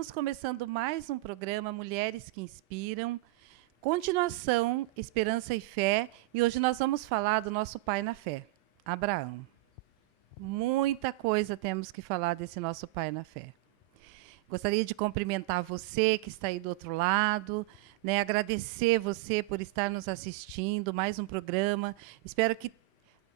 Estamos começando mais um programa Mulheres que Inspiram, continuação Esperança e Fé, e hoje nós vamos falar do nosso pai na fé, Abraão. Muita coisa temos que falar desse nosso pai na fé. Gostaria de cumprimentar você que está aí do outro lado, né, agradecer você por estar nos assistindo, mais um programa. Espero que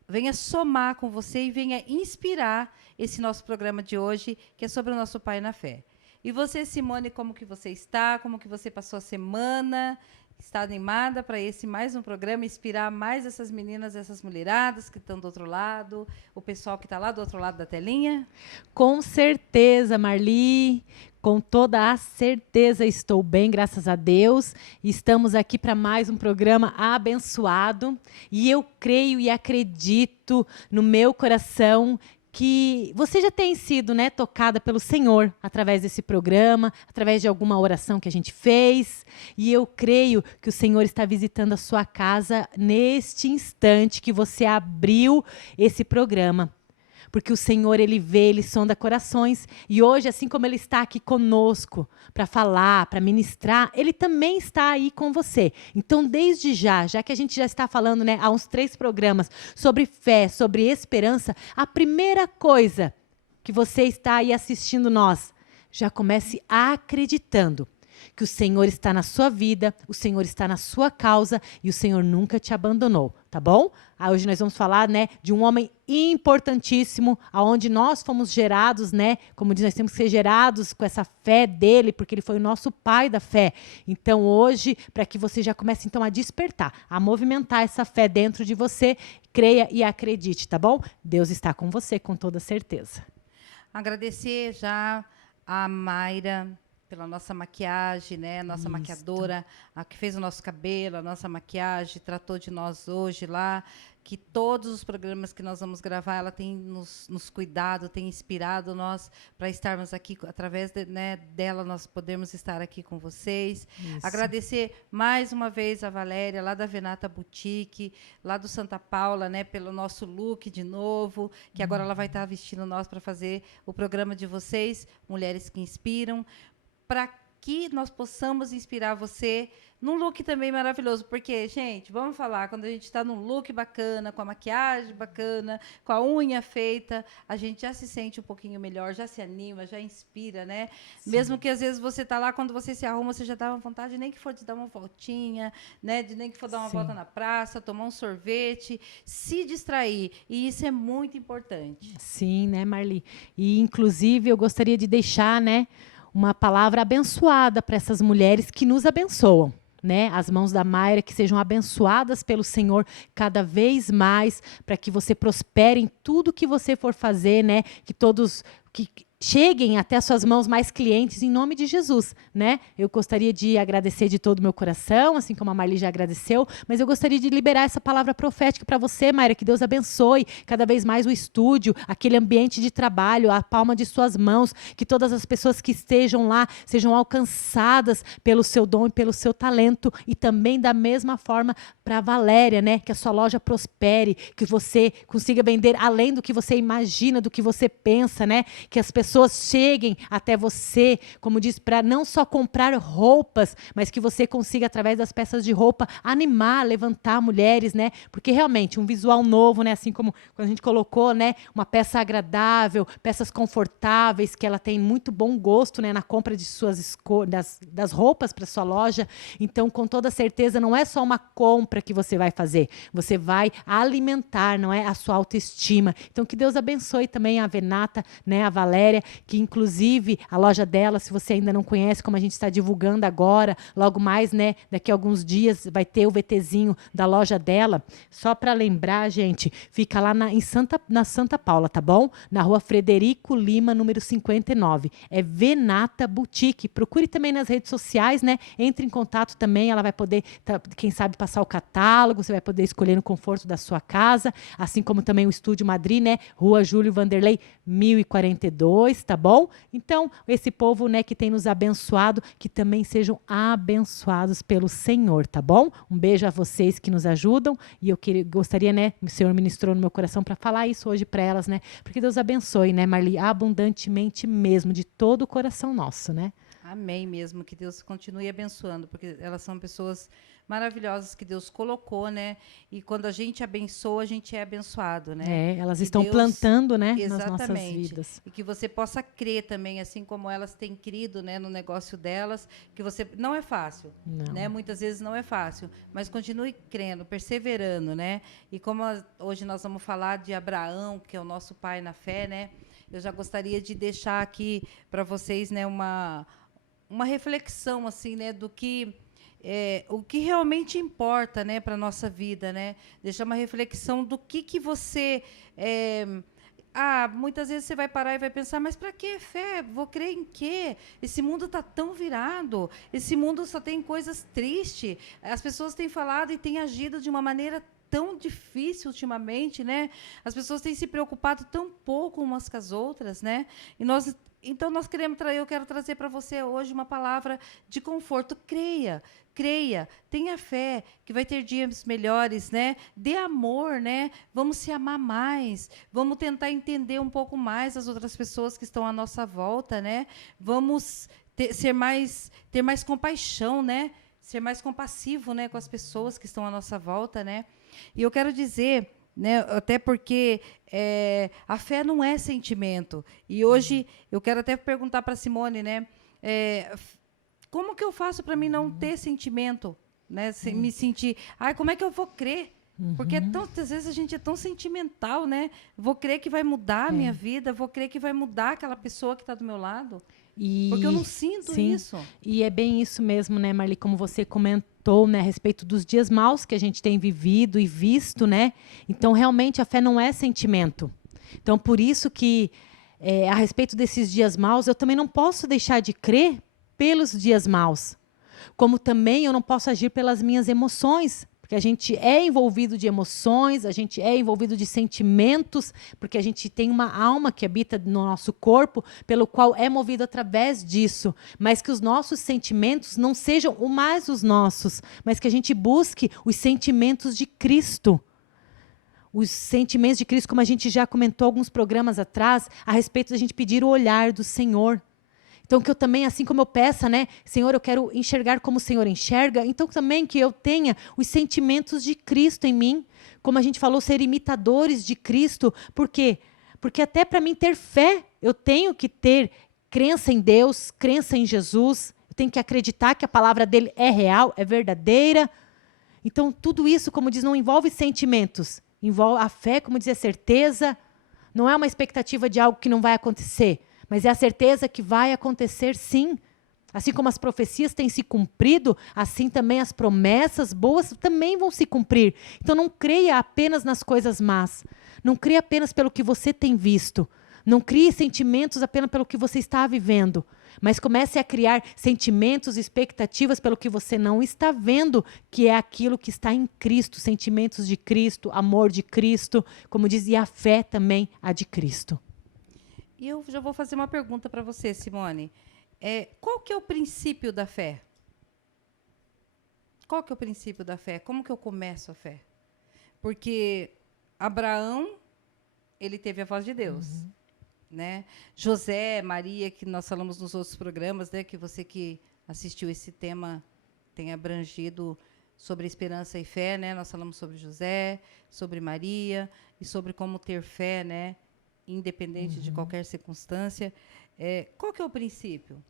venha somar com você e venha inspirar esse nosso programa de hoje, que é sobre o nosso pai na fé. E você, Simone, como que você está? Como que você passou a semana? Está animada para esse mais um programa, inspirar mais essas meninas, essas mulheradas que estão do outro lado, o pessoal que está lá do outro lado da telinha? Com certeza, Marli, com toda a certeza estou bem, graças a Deus. Estamos aqui para mais um programa abençoado e eu creio e acredito no meu coração que você já tem sido, né, tocada pelo Senhor através desse programa, através de alguma oração que a gente fez. E eu creio que o Senhor está visitando a sua casa neste instante que você abriu esse programa. Porque o Senhor, Ele vê, Ele sonda corações. E hoje, assim como Ele está aqui conosco para falar, para ministrar, Ele também está aí com você. Então, desde já que a gente já está falando, né, há uns 3 programas sobre fé, sobre esperança, a primeira coisa que você está aí assistindo nós, já comece acreditando que o Senhor está na sua vida, o Senhor está na sua causa e o Senhor nunca te abandonou, tá bom? Hoje nós vamos falar, né, de um homem importantíssimo, aonde nós fomos gerados, né, como diz, nós temos que ser gerados com essa fé dele, porque ele foi o nosso pai da fé. Então hoje, para que você já comece então a despertar, a movimentar essa fé dentro de você, creia e acredite, tá bom? Deus está com você, com toda certeza. Agradecer já a Mayra pela nossa maquiagem, né? Nossa maquiadora, a que fez o nosso cabelo, a nossa maquiagem, tratou de nós hoje lá, que todos os programas que nós vamos gravar, ela tem nos cuidado, tem inspirado nós para estarmos aqui, através dela, nós podemos estar aqui com vocês. Isso. Agradecer mais uma vez a Valéria, lá da Venata Boutique, lá do Santa Paula, né, pelo nosso look de novo, que agora ela vai estar vestindo nós para fazer o programa de vocês, Mulheres que Inspiram, para que nós possamos inspirar você num look também maravilhoso. Porque, gente, vamos falar, quando a gente está num look bacana, com a maquiagem bacana, com a unha feita, a gente já se sente um pouquinho melhor, já se anima, já inspira, né? Sim. Mesmo que, às vezes, você está lá, quando você se arruma, você já dá uma vontade, nem que for de dar uma voltinha, né? Nem que for dar uma volta na praça, tomar um sorvete, se distrair. E isso é muito importante. Sim, né, Marli? E, inclusive, eu gostaria de deixar, né, uma palavra abençoada para essas mulheres que nos abençoam, né? As mãos da Mayra que sejam abençoadas pelo Senhor cada vez mais, para que você prospere em tudo que você for fazer, né? Que todos que cheguem até as suas mãos mais clientes em nome de Jesus, né? Eu gostaria de agradecer de todo o meu coração, assim como a Marli já agradeceu, mas eu gostaria de liberar essa palavra profética para você, Mayra, que Deus abençoe cada vez mais o estúdio, aquele ambiente de trabalho, a palma de suas mãos, que todas as pessoas que estejam lá sejam alcançadas pelo seu dom e pelo seu talento, e também da mesma forma para a Valéria, né? Que a sua loja prospere, que você consiga vender além do que você imagina, do que você pensa, né? Que as pessoas cheguem até você, como diz, para não só comprar roupas, mas que você consiga, através das peças de roupa, animar, levantar mulheres, né? Porque realmente um visual novo, né? Assim como quando a gente colocou, né? Uma peça agradável, peças confortáveis, que ela tem muito bom gosto, né? Na compra de suas das roupas para sua loja. Então, com toda certeza, não é só uma compra que você vai fazer, você vai alimentar, não é, a sua autoestima. Então, que Deus abençoe também a Venata, né? A Valéria, que inclusive a loja dela, se você ainda não conhece, como a gente está divulgando agora, logo mais, né, daqui a alguns dias vai ter o VTzinho da loja dela. Só para lembrar, gente, fica lá na Santa Paula, tá bom? Na rua Frederico Lima, número 59. É Venata Boutique. Procure também nas redes sociais, né? Entre em contato também, ela vai poder, quem sabe, passar o catálogo, você vai poder escolher no conforto da sua casa, assim como também o Estúdio Madrid, né? Rua Júlio Vanderlei, 1042, tá bom? Então, esse povo, né, que tem nos abençoado, que também sejam abençoados pelo Senhor, tá bom? Um beijo a vocês que nos ajudam, e eu gostaria, né, o Senhor ministrou no meu coração para falar isso hoje para elas, né? Porque Deus abençoe, né, Marli, abundantemente mesmo, de todo o coração nosso, né? Amém mesmo, que Deus continue abençoando, porque elas são pessoas maravilhosas que Deus colocou, né? E quando a gente abençoa, a gente é abençoado, né? Elas Que estão Deus, plantando, né, nas nossas exatamente, vidas. e que você possa crer também, assim como elas têm crido, né, no negócio delas, que você não é fácil, Não. né? Muitas vezes não é fácil, mas continue crendo, perseverando, né? E como hoje nós vamos falar de Abraão, que é o nosso pai na fé, né? Eu já gostaria de deixar aqui para vocês, né, uma reflexão assim, né, do que o que realmente importa, né, para nossa vida, né? Deixar uma reflexão do que você muitas vezes você vai parar e vai pensar, mas para que fé? Vou crer em quê? Esse mundo está tão virado, esse mundo só tem coisas tristes. As pessoas têm falado e têm agido de uma maneira tão difícil ultimamente, né? As pessoas têm se preocupado tão pouco umas com as outras, né? Então eu quero trazer para você hoje uma palavra de conforto. Creia, tenha fé que vai ter dias melhores, né? Dê amor, né? Vamos se amar mais, vamos tentar entender um pouco mais as outras pessoas que estão à nossa volta, né? Vamos ter mais compaixão, né? Ser mais compassivo, né, com as pessoas que estão à nossa volta, né? E eu quero dizer, né, até porque a fé não é sentimento. E hoje eu quero até perguntar para a Simone, né, como que eu faço para mim não ter sentimento, né, me sentir, como é que eu vou crer? Porque às vezes a gente é tão sentimental, né? Vou crer que vai mudar a minha vida, vou crer que vai mudar aquela pessoa que está do meu lado. Porque eu não sinto isso. E é bem isso mesmo, né, Marli, como você comentou, né, a respeito dos dias maus que a gente tem vivido e visto, né? Então, realmente, a fé não é sentimento. Então, por isso que, a respeito desses dias maus, eu também não posso deixar de crer pelos dias maus. Como também eu não posso agir pelas minhas emoções, porque a gente é envolvido de emoções, a gente é envolvido de sentimentos, porque a gente tem uma alma que habita no nosso corpo, pelo qual é movido através disso. Mas que os nossos sentimentos não sejam o mais os nossos, mas que a gente busque os sentimentos de Cristo. Os sentimentos de Cristo, como a gente já comentou alguns programas atrás, a respeito da gente pedir o olhar do Senhor. Então, que eu também, assim como eu peça, né, Senhor, eu quero enxergar como o Senhor enxerga, então também que eu tenha os sentimentos de Cristo em mim, como a gente falou, ser imitadores de Cristo. Por quê? Porque até para mim ter fé, eu tenho que ter crença em Deus, crença em Jesus, eu tenho que acreditar que a palavra dele é real, é verdadeira. Então, tudo isso, como diz, não envolve sentimentos, envolve a fé, como diz, é certeza, não é uma expectativa de algo que não vai acontecer, mas é a certeza que vai acontecer sim. Assim como as profecias têm se cumprido, assim também as promessas boas também vão se cumprir. Então não creia apenas nas coisas más. Não creia apenas pelo que você tem visto. Não crie sentimentos apenas pelo que você está vivendo. Mas comece a criar sentimentos, expectativas pelo que você não está vendo, que é aquilo que está em Cristo. Sentimentos de Cristo, amor de Cristo, como dizia a fé também, a de Cristo. E eu já vou fazer uma pergunta para você, Simone. Qual que é o princípio da fé? Qual que é o princípio da fé? Como que eu começo a fé? Porque Abraão, ele teve a voz de Deus. Né? José, Maria, que nós falamos nos outros programas, né? Que você que assistiu esse tema tem abrangido sobre esperança e fé, né? Nós falamos sobre José, sobre Maria e sobre como ter fé, né? Independente de qualquer circunstância. Qual que é o princípio?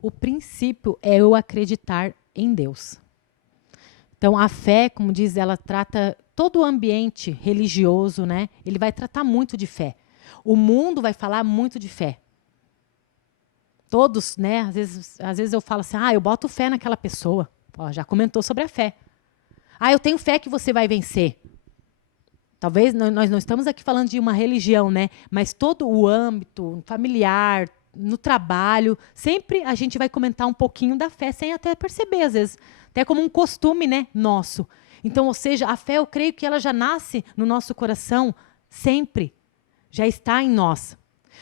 O princípio é eu acreditar em Deus. Então, a fé, como diz, ela trata todo o ambiente religioso, né? Ele vai tratar muito de fé. O mundo vai falar muito de fé. Todos, né? Às vezes eu falo assim, eu boto fé naquela pessoa. Ó, já comentou sobre a fé. Eu tenho fé que você vai vencer. Talvez nós não estamos aqui falando de uma religião, né? Mas todo o âmbito familiar, no trabalho, sempre a gente vai comentar um pouquinho da fé, sem até perceber, às vezes. Até como um costume, né, nosso. Então, ou seja, a fé, eu creio que ela já nasce no nosso coração, sempre. Já está em nós.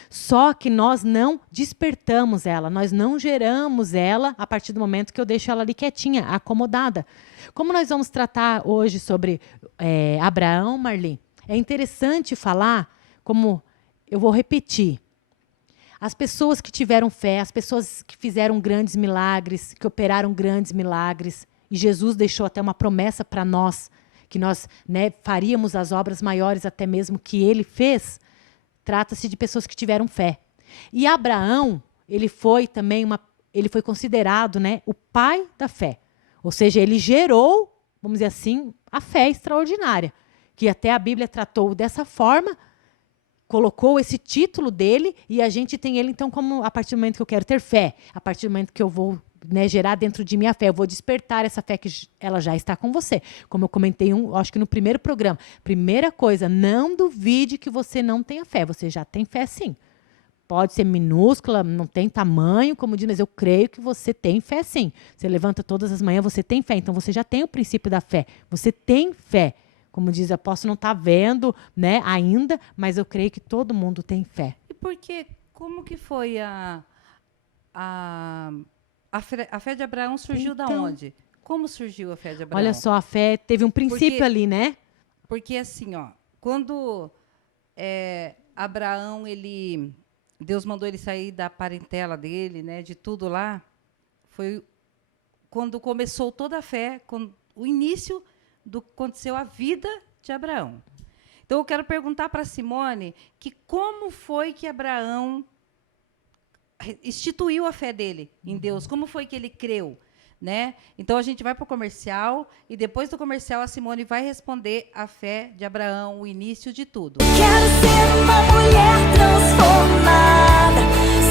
Só que nós não despertamos ela, nós não geramos ela a partir do momento que eu deixo ela ali quietinha, acomodada. Como nós vamos tratar hoje sobre Abraão, Marli, é interessante falar, como eu vou repetir, As pessoas que tiveram fé, as pessoas que fizeram grandes milagres, que operaram grandes milagres, e Jesus deixou até uma promessa para nós, que nós, né, faríamos as obras maiores até mesmo que ele fez, trata-se de pessoas que tiveram fé. E Abraão, ele foi considerado, né, o pai da fé. Ou seja, ele gerou, vamos dizer assim, a fé extraordinária, que até a Bíblia tratou dessa forma, colocou esse título dele, e a gente tem ele, então, como a partir do momento que eu quero ter fé, a partir do momento que eu vou, né, gerar dentro de mim a fé, eu vou despertar essa fé que ela já está com você. Como eu comentei, acho que no primeiro programa, primeira coisa, não duvide que você não tenha fé, você já tem fé sim. Pode ser minúscula, não tem tamanho, como diz, mas eu creio que você tem fé sim. Você levanta todas as manhãs, você tem fé, então você já tem o princípio da fé, você tem fé. Como diz, eu posso não estar vendo, né, ainda, mas eu creio que todo mundo tem fé. E como que foi a fé de Abraão surgiu da onde? Como surgiu a fé de Abraão? Olha só, a fé teve um princípio ali, né? Porque assim, ó, quando Abraão, Deus mandou ele sair da parentela dele, né, de tudo lá, foi quando começou toda a fé, o início do que aconteceu a vida de Abraão. Então, eu quero perguntar para Simone que como foi que Abraão instituiu a fé dele em Deus, como foi que ele creu, né? Então, a gente vai para o comercial e depois do comercial a Simone vai responder a fé de Abraão, o início de tudo. Quero ser uma mulher transformada,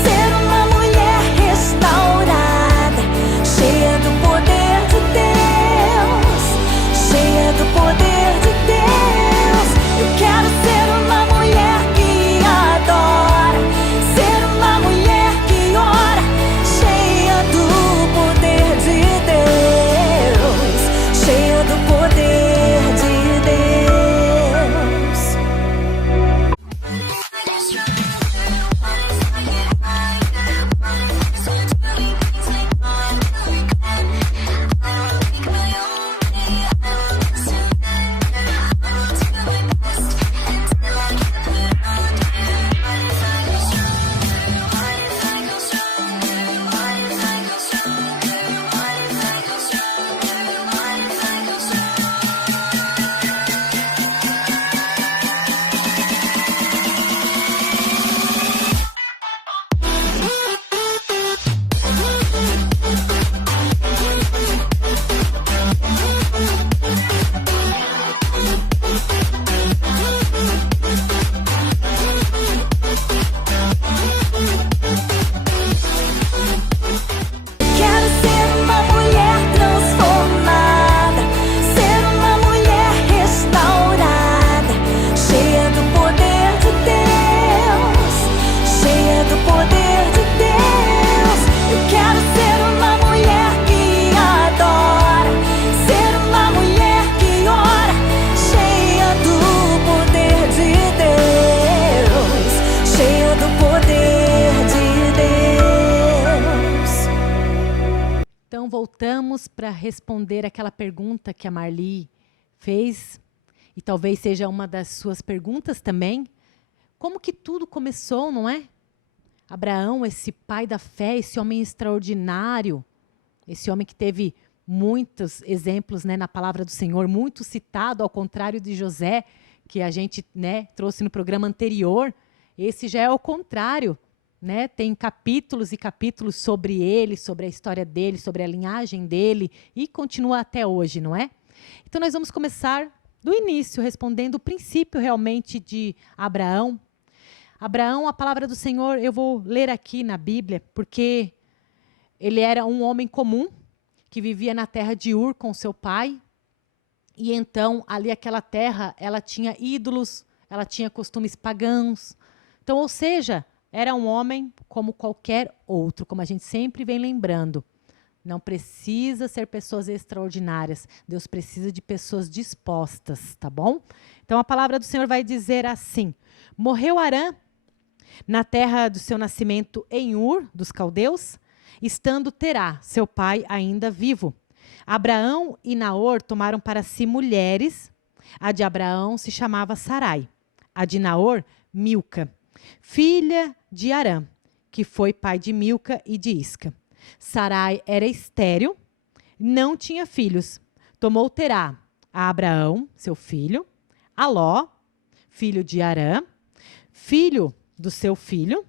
ser uma mulher restaurada, cheia do poder de Deus, cheia do poder de Deus. Eu quero ser uma mulher que adora, ser uma mulher que ora, cheia do poder de Deus, cheia do poder de Deus. Quero ser uma mulher transformada, ser uma mulher restaurada, cheia do poder de Deus, cheia do poder de Deus. Eu quero ser uma mulher que adora, ser uma mulher que ora, cheia do poder de Deus, cheia do poder de Deus. Então, voltamos para responder aquela pergunta que a Marli fez, e talvez seja uma das suas perguntas também. Como que tudo começou, não é? Abraão, esse pai da fé, esse homem extraordinário, esse homem que teve muitos exemplos, né, na palavra do Senhor, muito citado, ao contrário de José, que a gente, né, trouxe no programa anterior. Esse já é o contrário. Né, tem capítulos e capítulos sobre ele, sobre a história dele, sobre a linhagem dele, e continua até hoje, não é? Então, nós vamos começar do início, respondendo o princípio realmente de Abraão. Abraão, a palavra do Senhor, eu vou ler aqui na Bíblia, porque ele era um homem comum, que vivia na terra de Ur com seu pai, e então, ali aquela terra, ela tinha ídolos, ela tinha costumes pagãos. Então, ou seja, era um homem como qualquer outro, como a gente sempre vem lembrando. Não precisa ser pessoas extraordinárias. Deus precisa de pessoas dispostas, tá bom? Então, a palavra do Senhor vai dizer assim: morreu Arã na terra do seu nascimento em Ur, dos caldeus, estando Terá, seu pai, ainda vivo. Abraão e Naor tomaram para si mulheres. A de Abraão se chamava Sarai, a de Naor, Milca, filha de Arã, que foi pai de Milca e de Isca. Sarai era estéril, não tinha filhos. Tomou Terá a Abraão, seu filho, a Ló, filho de Arã, filho do seu filho,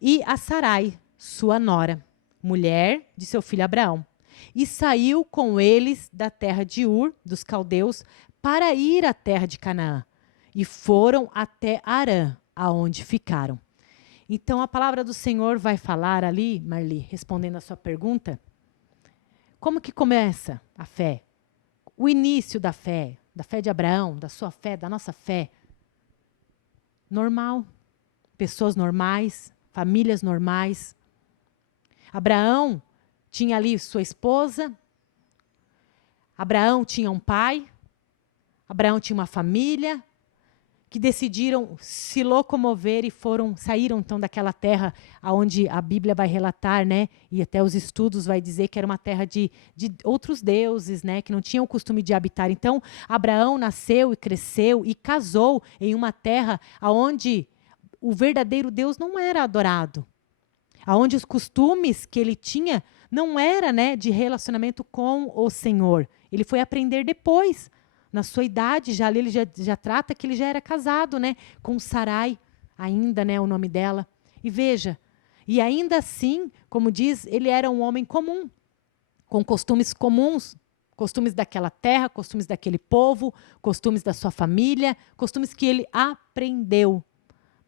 e a Sarai, sua nora, mulher de seu filho Abraão. E saiu com eles da terra de Ur, dos caldeus, para ir à terra de Canaã. E foram até Arã, aonde ficaram. Então, a palavra do Senhor vai falar ali, Marli, respondendo a sua pergunta, como que começa a fé? O início da fé de Abraão, da sua fé, da nossa fé. Normal. Pessoas normais, famílias normais. Abraão tinha ali sua esposa. Abraão tinha um pai. Abraão tinha uma família que decidiram se locomover e saíram então daquela terra onde a Bíblia vai relatar, né? E até os estudos vai dizer que era uma terra de outros deuses, né? Que não tinham o costume de habitar. Então, Abraão nasceu e cresceu e casou em uma terra onde o verdadeiro Deus não era adorado. Onde os costumes que ele tinha não era, né, de relacionamento com o Senhor. Ele foi aprender depois. Na sua idade, já ali ele já trata que ele já era casado, né, com Sarai, ainda, né, o nome dela. E veja, e ainda assim, como diz, ele era um homem comum, com costumes comuns, costumes daquela terra, costumes daquele povo, costumes da sua família, costumes que ele aprendeu.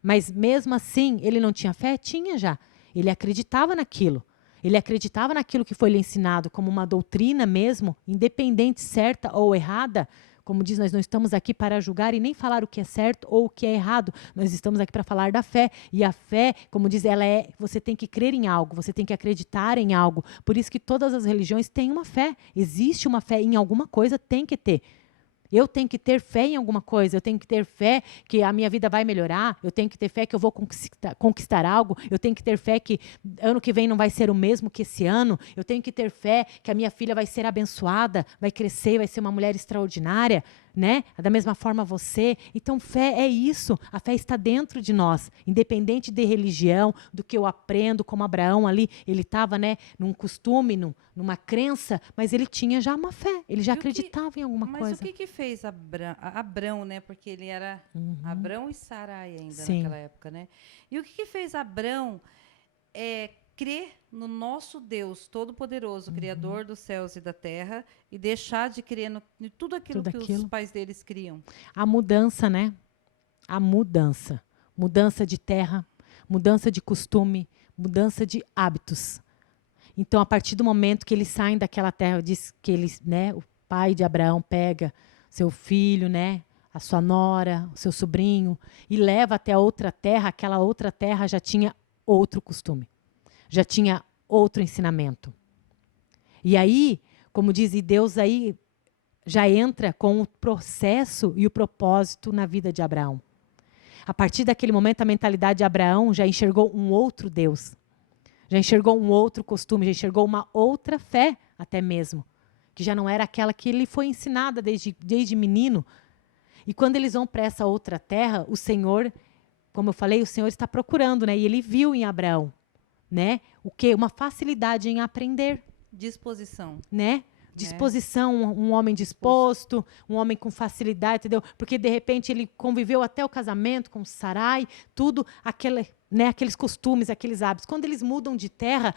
Mas mesmo assim, ele não tinha fé? Tinha já. Ele acreditava naquilo. Ele acreditava naquilo que foi lhe ensinado como uma doutrina mesmo, independente, certa ou errada. Como diz, nós não estamos aqui para julgar e nem falar o que é certo ou o que é errado. Nós estamos aqui para falar da fé. E a fé, como diz, você tem que crer em algo, você tem que acreditar em algo. Por isso que todas as religiões têm uma fé. Existe uma fé em alguma coisa, tem que ter. Eu tenho que ter fé em alguma coisa, eu tenho que ter fé que a minha vida vai melhorar, eu tenho que ter fé que eu vou conquistar algo, eu tenho que ter fé que ano que vem não vai ser o mesmo que esse ano, eu tenho que ter fé que a minha filha vai ser abençoada, vai crescer, vai ser uma mulher extraordinária, né? Da mesma forma você. Então, fé é isso, a fé está dentro de nós, independente de religião, do que eu aprendo, como Abraão ali, ele estava, né, num costume, numa crença, mas ele tinha já uma fé, ele já acreditava em alguma coisa. Mas o que fez Abrão, né? Porque ele era Abrão e Sarai ainda Sim. naquela época, né? E o que fez Abrão crer no nosso Deus Todo-Poderoso, Criador dos céus e da terra, e deixar de crer em tudo aquilo que os pais deles criam? A mudança, né? A mudança. Mudança de terra, mudança de costume, mudança de hábitos. Então, a partir do momento que eles saem daquela terra, diz que eles, né, o pai de Abraão pega seu filho, né, a sua nora, o seu sobrinho, e leva até a outra terra. Aquela outra terra já tinha outro costume, já tinha outro ensinamento. E aí, como diz, e Deus aí já entra com o processo e o propósito na vida de Abraão. A partir daquele momento, a mentalidade de Abraão já enxergou um outro Deus, já enxergou um outro costume, já enxergou uma outra fé até mesmo, que já não era aquela que ele foi ensinada desde menino. E quando eles vão para essa outra terra, o Senhor, como eu falei, o Senhor está procurando, né? E ele viu em Abraão, né? O quê? Uma facilidade em aprender. Disposição. Né? Disposição, um homem disposto, um homem com facilidade, entendeu? Porque, de repente, ele conviveu até o casamento com Sarai, tudo, aqueles costumes, aqueles hábitos. Quando eles mudam de terra,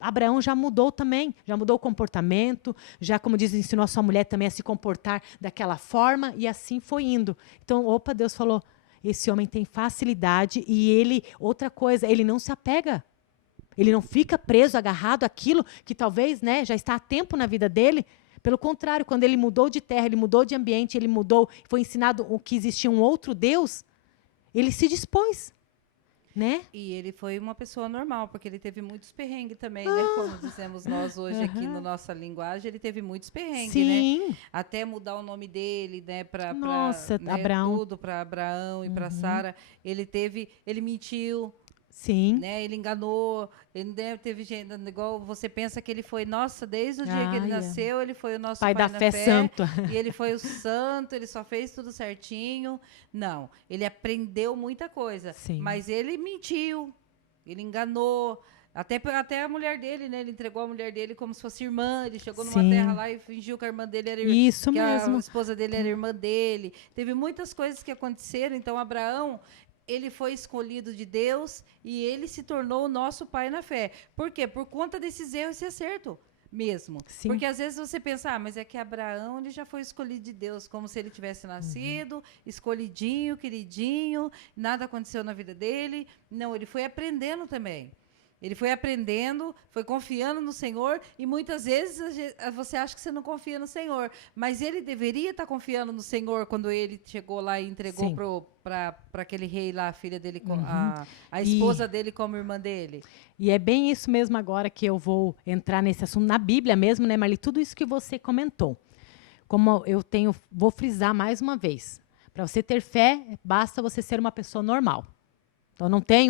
Abraão já mudou também, já mudou o comportamento, já, como diz, ensinou a sua mulher também a se comportar daquela forma, e assim foi indo. Então, Deus falou, esse homem tem facilidade e ele, outra coisa, ele não se apega. Ele não fica preso, agarrado àquilo que talvez, né, já está há tempo na vida dele. Pelo contrário, quando ele mudou de terra, ele mudou de ambiente, ele mudou, foi ensinado o que existia um outro Deus, ele se dispôs, né? E ele foi uma pessoa normal, porque ele teve muitos perrengues também, né? Como dizemos nós hoje aqui na nossa linguagem, ele teve muitos perrengues, Sim. né? Até mudar o nome dele, né? Nossa, né? Abraão. Tudo para Abraão e para Sara. Ele mentiu. Sim. Né? Ele enganou, ele teve gente, igual você pensa que ele foi, nossa, desde o dia que ele nasceu, ele foi o nosso pai da na fé santo. E ele foi o santo, ele só fez tudo certinho. Não, ele aprendeu muita coisa, Sim. mas ele mentiu. Ele enganou. Até a mulher dele, né? Ele entregou a mulher dele como se fosse irmã. Ele chegou numa Sim. terra lá e fingiu que a irmã dele era Isso que mesmo. a esposa dele era irmã dele. Teve muitas coisas que aconteceram. Então, Abraão, ele foi escolhido de Deus e ele se tornou o nosso pai na fé. Por quê? Por conta desses erros e acerto mesmo. Sim. Porque às vezes você pensa, mas é que Abraão ele já foi escolhido de Deus, como se ele tivesse nascido, escolhidinho, queridinho, nada aconteceu na vida dele. Não, ele foi aprendendo também. Ele foi aprendendo, foi confiando no Senhor, e muitas vezes você acha que você não confia no Senhor, mas ele deveria estar confiando no Senhor quando ele chegou lá e entregou para aquele rei lá, a filha dele, a esposa dele como irmã dele. E é bem isso mesmo agora que eu vou entrar nesse assunto, na Bíblia mesmo, né, Marli? Tudo isso que você comentou. Como vou frisar mais uma vez, para você ter fé, basta você ser uma pessoa normal. Então não tem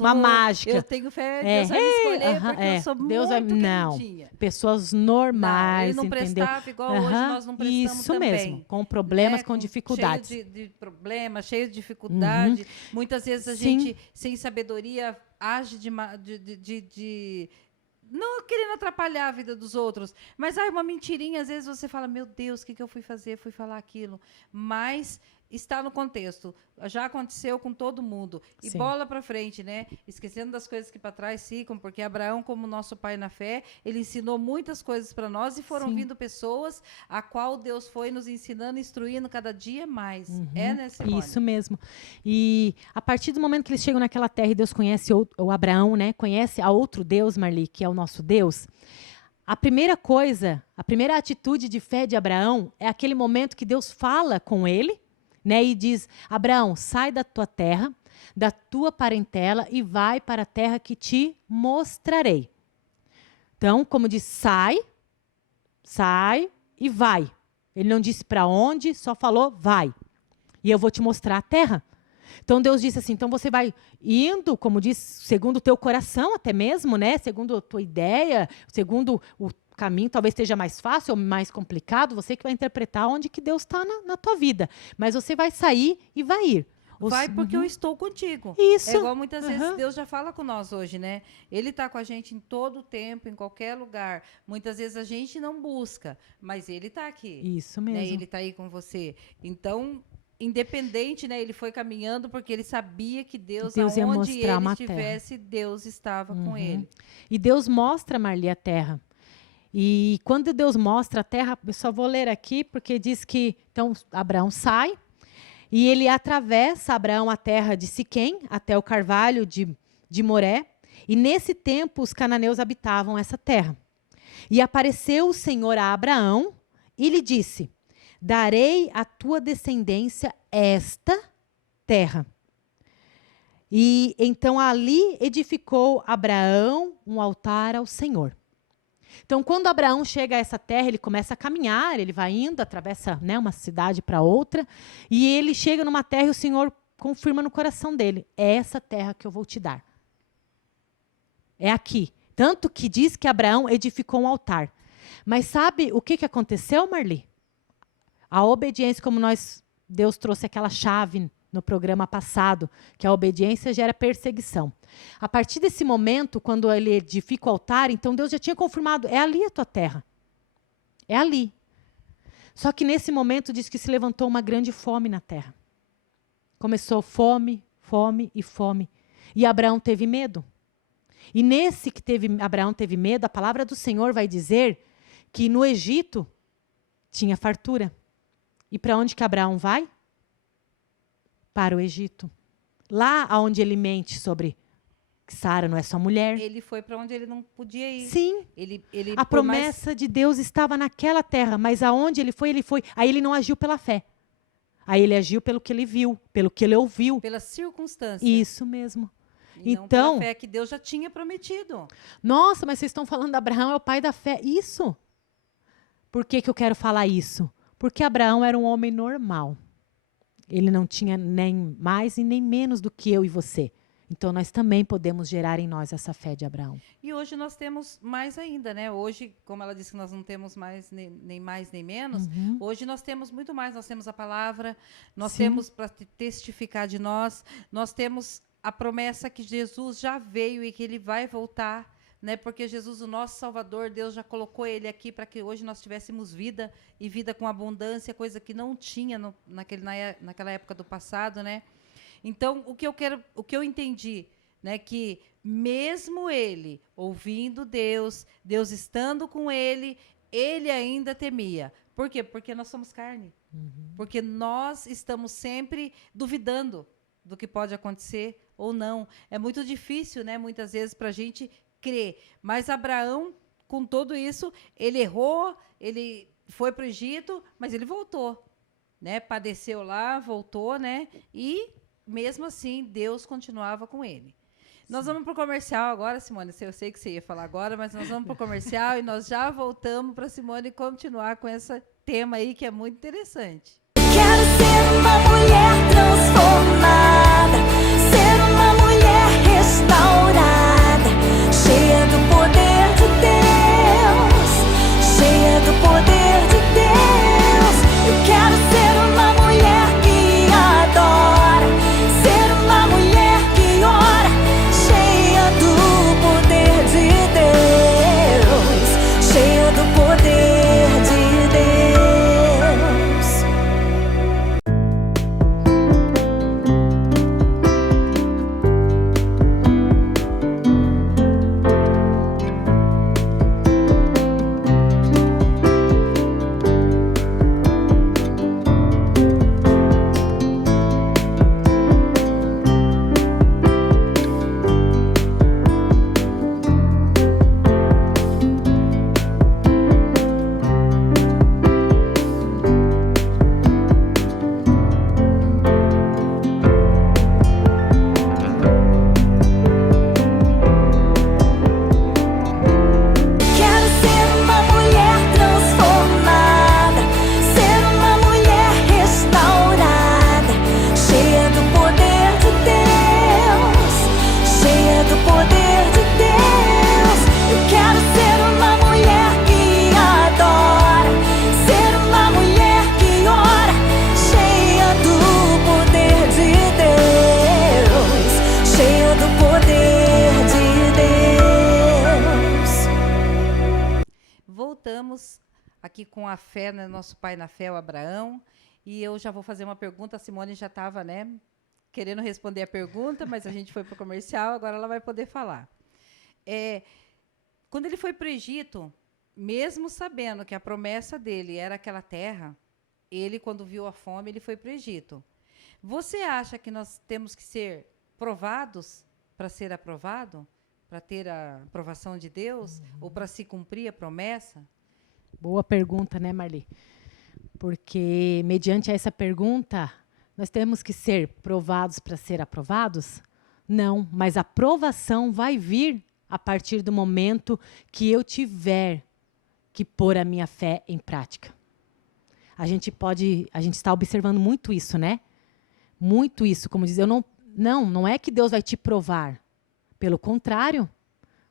uma mágica. Eu tenho fé, Deus vai me escolher porque eu sou Deus muito não. queridinha. Pessoas normais, não entendeu? prestava igual hoje nós não prestamos isso também. mesmo, com problemas, Né? com dificuldades. Cheio de problemas, cheio de dificuldade. Muitas vezes a gente, sem sabedoria, age não querendo atrapalhar a vida dos outros, mas uma mentirinha, às vezes você fala, meu Deus, o que eu fui fazer? Fui falar aquilo. Mas está no contexto. Já aconteceu com todo mundo. E bola para frente, né? Esquecendo das coisas que para trás ficam, porque Abraão, como nosso pai na fé, ele ensinou muitas coisas para nós e foram vindo pessoas a qual Deus foi nos ensinando, instruindo cada dia mais. Né, Simone? Isso mesmo. E a partir do momento que eles chegam naquela terra e Deus conhece o Abraão, né? Conhece a outro Deus, Marli, que é o nosso Deus. A primeira coisa, a primeira atitude de fé de Abraão é aquele momento que Deus fala com ele, né, e diz, Abraão, sai da tua terra, da tua parentela e vai para a terra que te mostrarei. Então, como diz, sai e vai. Ele não disse para onde, só falou, vai. E eu vou te mostrar a terra. Então, Deus disse assim, então você vai indo, como diz, segundo o teu coração até mesmo, né, segundo a tua ideia, segundo o caminho talvez esteja mais fácil ou mais complicado, você que vai interpretar onde que Deus está na tua vida. Mas você vai sair e vai ir. Vai porque eu estou contigo. Isso. É igual muitas vezes Deus já fala com nós hoje, né? Ele está com a gente em todo o tempo, em qualquer lugar. Muitas vezes a gente não busca, mas Ele está aqui. Isso mesmo. Né? Ele está aí com você. Então, independente, né? Ele foi caminhando porque ele sabia que Deus ia aonde mostrar ele uma estivesse, terra. Deus estava com ele. E Deus mostra, Marli, a terra. E quando Deus mostra a terra, eu só vou ler aqui, porque diz que, então, Abraão sai, e ele atravessa, Abraão, a terra de Siquém, até o carvalho de Moré, e nesse tempo os cananeus habitavam essa terra. E apareceu o Senhor a Abraão, e lhe disse, darei à tua descendência esta terra. E então ali edificou Abraão um altar ao Senhor. Então, quando Abraão chega a essa terra, ele começa a caminhar, ele vai indo, atravessa, né, uma cidade para outra, e ele chega numa terra e o Senhor confirma no coração dele, é essa terra que eu vou te dar. É aqui. Tanto que diz que Abraão edificou um altar. Mas sabe o que aconteceu, Marli? A obediência, como Deus trouxe aquela chave no programa passado, que a obediência gera perseguição. A partir desse momento, quando ele edifica o altar, então Deus já tinha confirmado, é ali a tua terra. É ali. Só que nesse momento diz que se levantou uma grande fome na terra. Começou fome, fome e fome. E Abraão teve medo. E nesse que Abraão teve medo, a palavra do Senhor vai dizer que no Egito tinha fartura. E para onde que Abraão vai? Para o Egito. Lá onde ele mente sobre que Sara não é sua mulher. Ele foi para onde ele não podia ir. Sim. Ele a promessa de Deus estava naquela terra, mas aonde ele foi, ele foi. Aí ele não agiu pela fé. Aí ele agiu pelo que ele viu, pelo que ele ouviu. Pela circunstância. Isso mesmo. E não pela fé que Deus já tinha prometido. Nossa, mas vocês estão falando de Abraão, é o pai da fé. Isso. Por que eu quero falar isso? Porque Abraão era um homem normal. Ele não tinha nem mais e nem menos do que eu e você. Então, nós também podemos gerar em nós essa fé de Abraão. E hoje nós temos mais ainda, né? Hoje, como ela disse que nós não temos mais nem mais nem menos, hoje nós temos muito mais. Nós temos a palavra, nós temos para testificar de nós temos a promessa que Jesus já veio e que ele vai voltar, né? Porque Jesus, o nosso Salvador, Deus já colocou ele aqui para que hoje nós tivéssemos vida e vida com abundância, coisa que não tinha naquela época do passado, né? Então, o que eu entendi, né, que mesmo ele ouvindo Deus, Deus estando com ele ainda temia. Por quê? Porque nós somos carne. Porque nós estamos sempre duvidando do que pode acontecer ou não. É muito difícil, né, muitas vezes, para a gente crer. Mas Abraão, com tudo isso, ele errou, ele foi para o Egito, mas ele voltou, né? Padeceu lá, voltou, né? E, mesmo assim, Deus continuava com ele. Nós vamos para o comercial agora, Simone. Eu sei que você ia falar agora, mas nós vamos para o comercial e nós já voltamos para a Simone continuar com esse tema aí que é muito interessante. Quero ser uma mulher transformada, ser uma mulher restaurada, cheia do poder de Deus, cheia do poder de Deus. Eu quero ser uma mulher que adora, ser uma mulher que ora, cheia do poder de Deus, cheia do poder de Deus. Aqui com a fé, né, nosso pai na fé, o Abraão, e eu já vou fazer uma pergunta. A Simone já estava, né, querendo responder a pergunta, mas a gente foi para o comercial, agora ela vai poder falar. Quando ele foi para o Egito, mesmo sabendo que a promessa dele era aquela terra, ele, quando viu a fome, ele foi para o Egito. Você acha que nós temos que ser provados para ser aprovado? Para ter a aprovação de Deus? Ou para se cumprir a promessa? Boa pergunta, né, Marli? Porque, mediante essa pergunta, nós temos que ser provados para ser aprovados? Não, mas a aprovação vai vir a partir do momento que eu tiver que pôr a minha fé em prática. A gente está observando muito isso, né? Muito isso, como diz, não é que Deus vai te provar. Pelo contrário,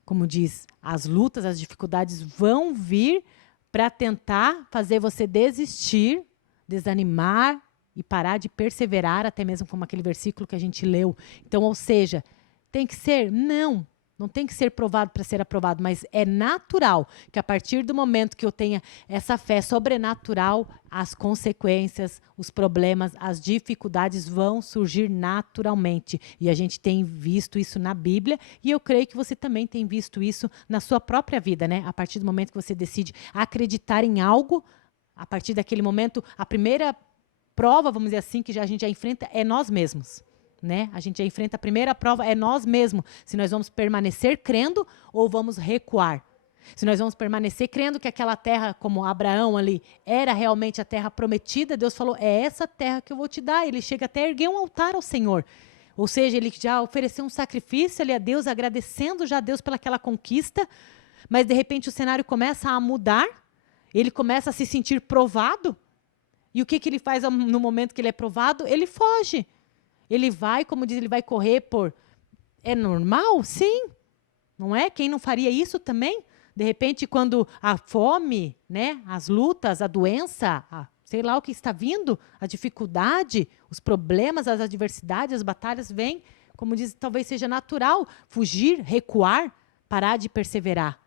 como diz, as lutas, as dificuldades vão vir para tentar fazer você desistir, desanimar e parar de perseverar, até mesmo como aquele versículo que a gente leu. Então, ou seja, tem que ser? Não tem que ser provado para ser aprovado, mas é natural que a partir do momento que eu tenha essa fé sobrenatural, as consequências, os problemas, as dificuldades vão surgir naturalmente. E a gente tem visto isso na Bíblia e eu creio que você também tem visto isso na sua própria vida, né? A partir do momento que você decide acreditar em algo, a partir daquele momento, a primeira prova, vamos dizer assim, que a gente já enfrenta é nós mesmos. Né? A gente já enfrenta a primeira prova, é nós mesmos. Se nós vamos permanecer crendo ou vamos recuar. Se nós vamos permanecer crendo que aquela terra, como Abraão ali, era realmente a terra prometida, Deus falou, é essa terra que eu vou te dar. Ele chega até a erguer um altar ao Senhor. Ou seja, ele já ofereceu um sacrifício ali a Deus, agradecendo já a Deus pelaquela conquista, mas de repente o cenário começa a mudar, ele começa a se sentir provado, e o que ele faz no momento que ele é provado? Ele foge. Ele vai, como diz, ele vai correr por... É normal? Sim. Não é? Quem não faria isso também? De repente, quando a fome, né, as lutas, a doença, sei lá o que está vindo, a dificuldade, os problemas, as adversidades, as batalhas vêm, como diz, talvez seja natural fugir, recuar, parar de perseverar.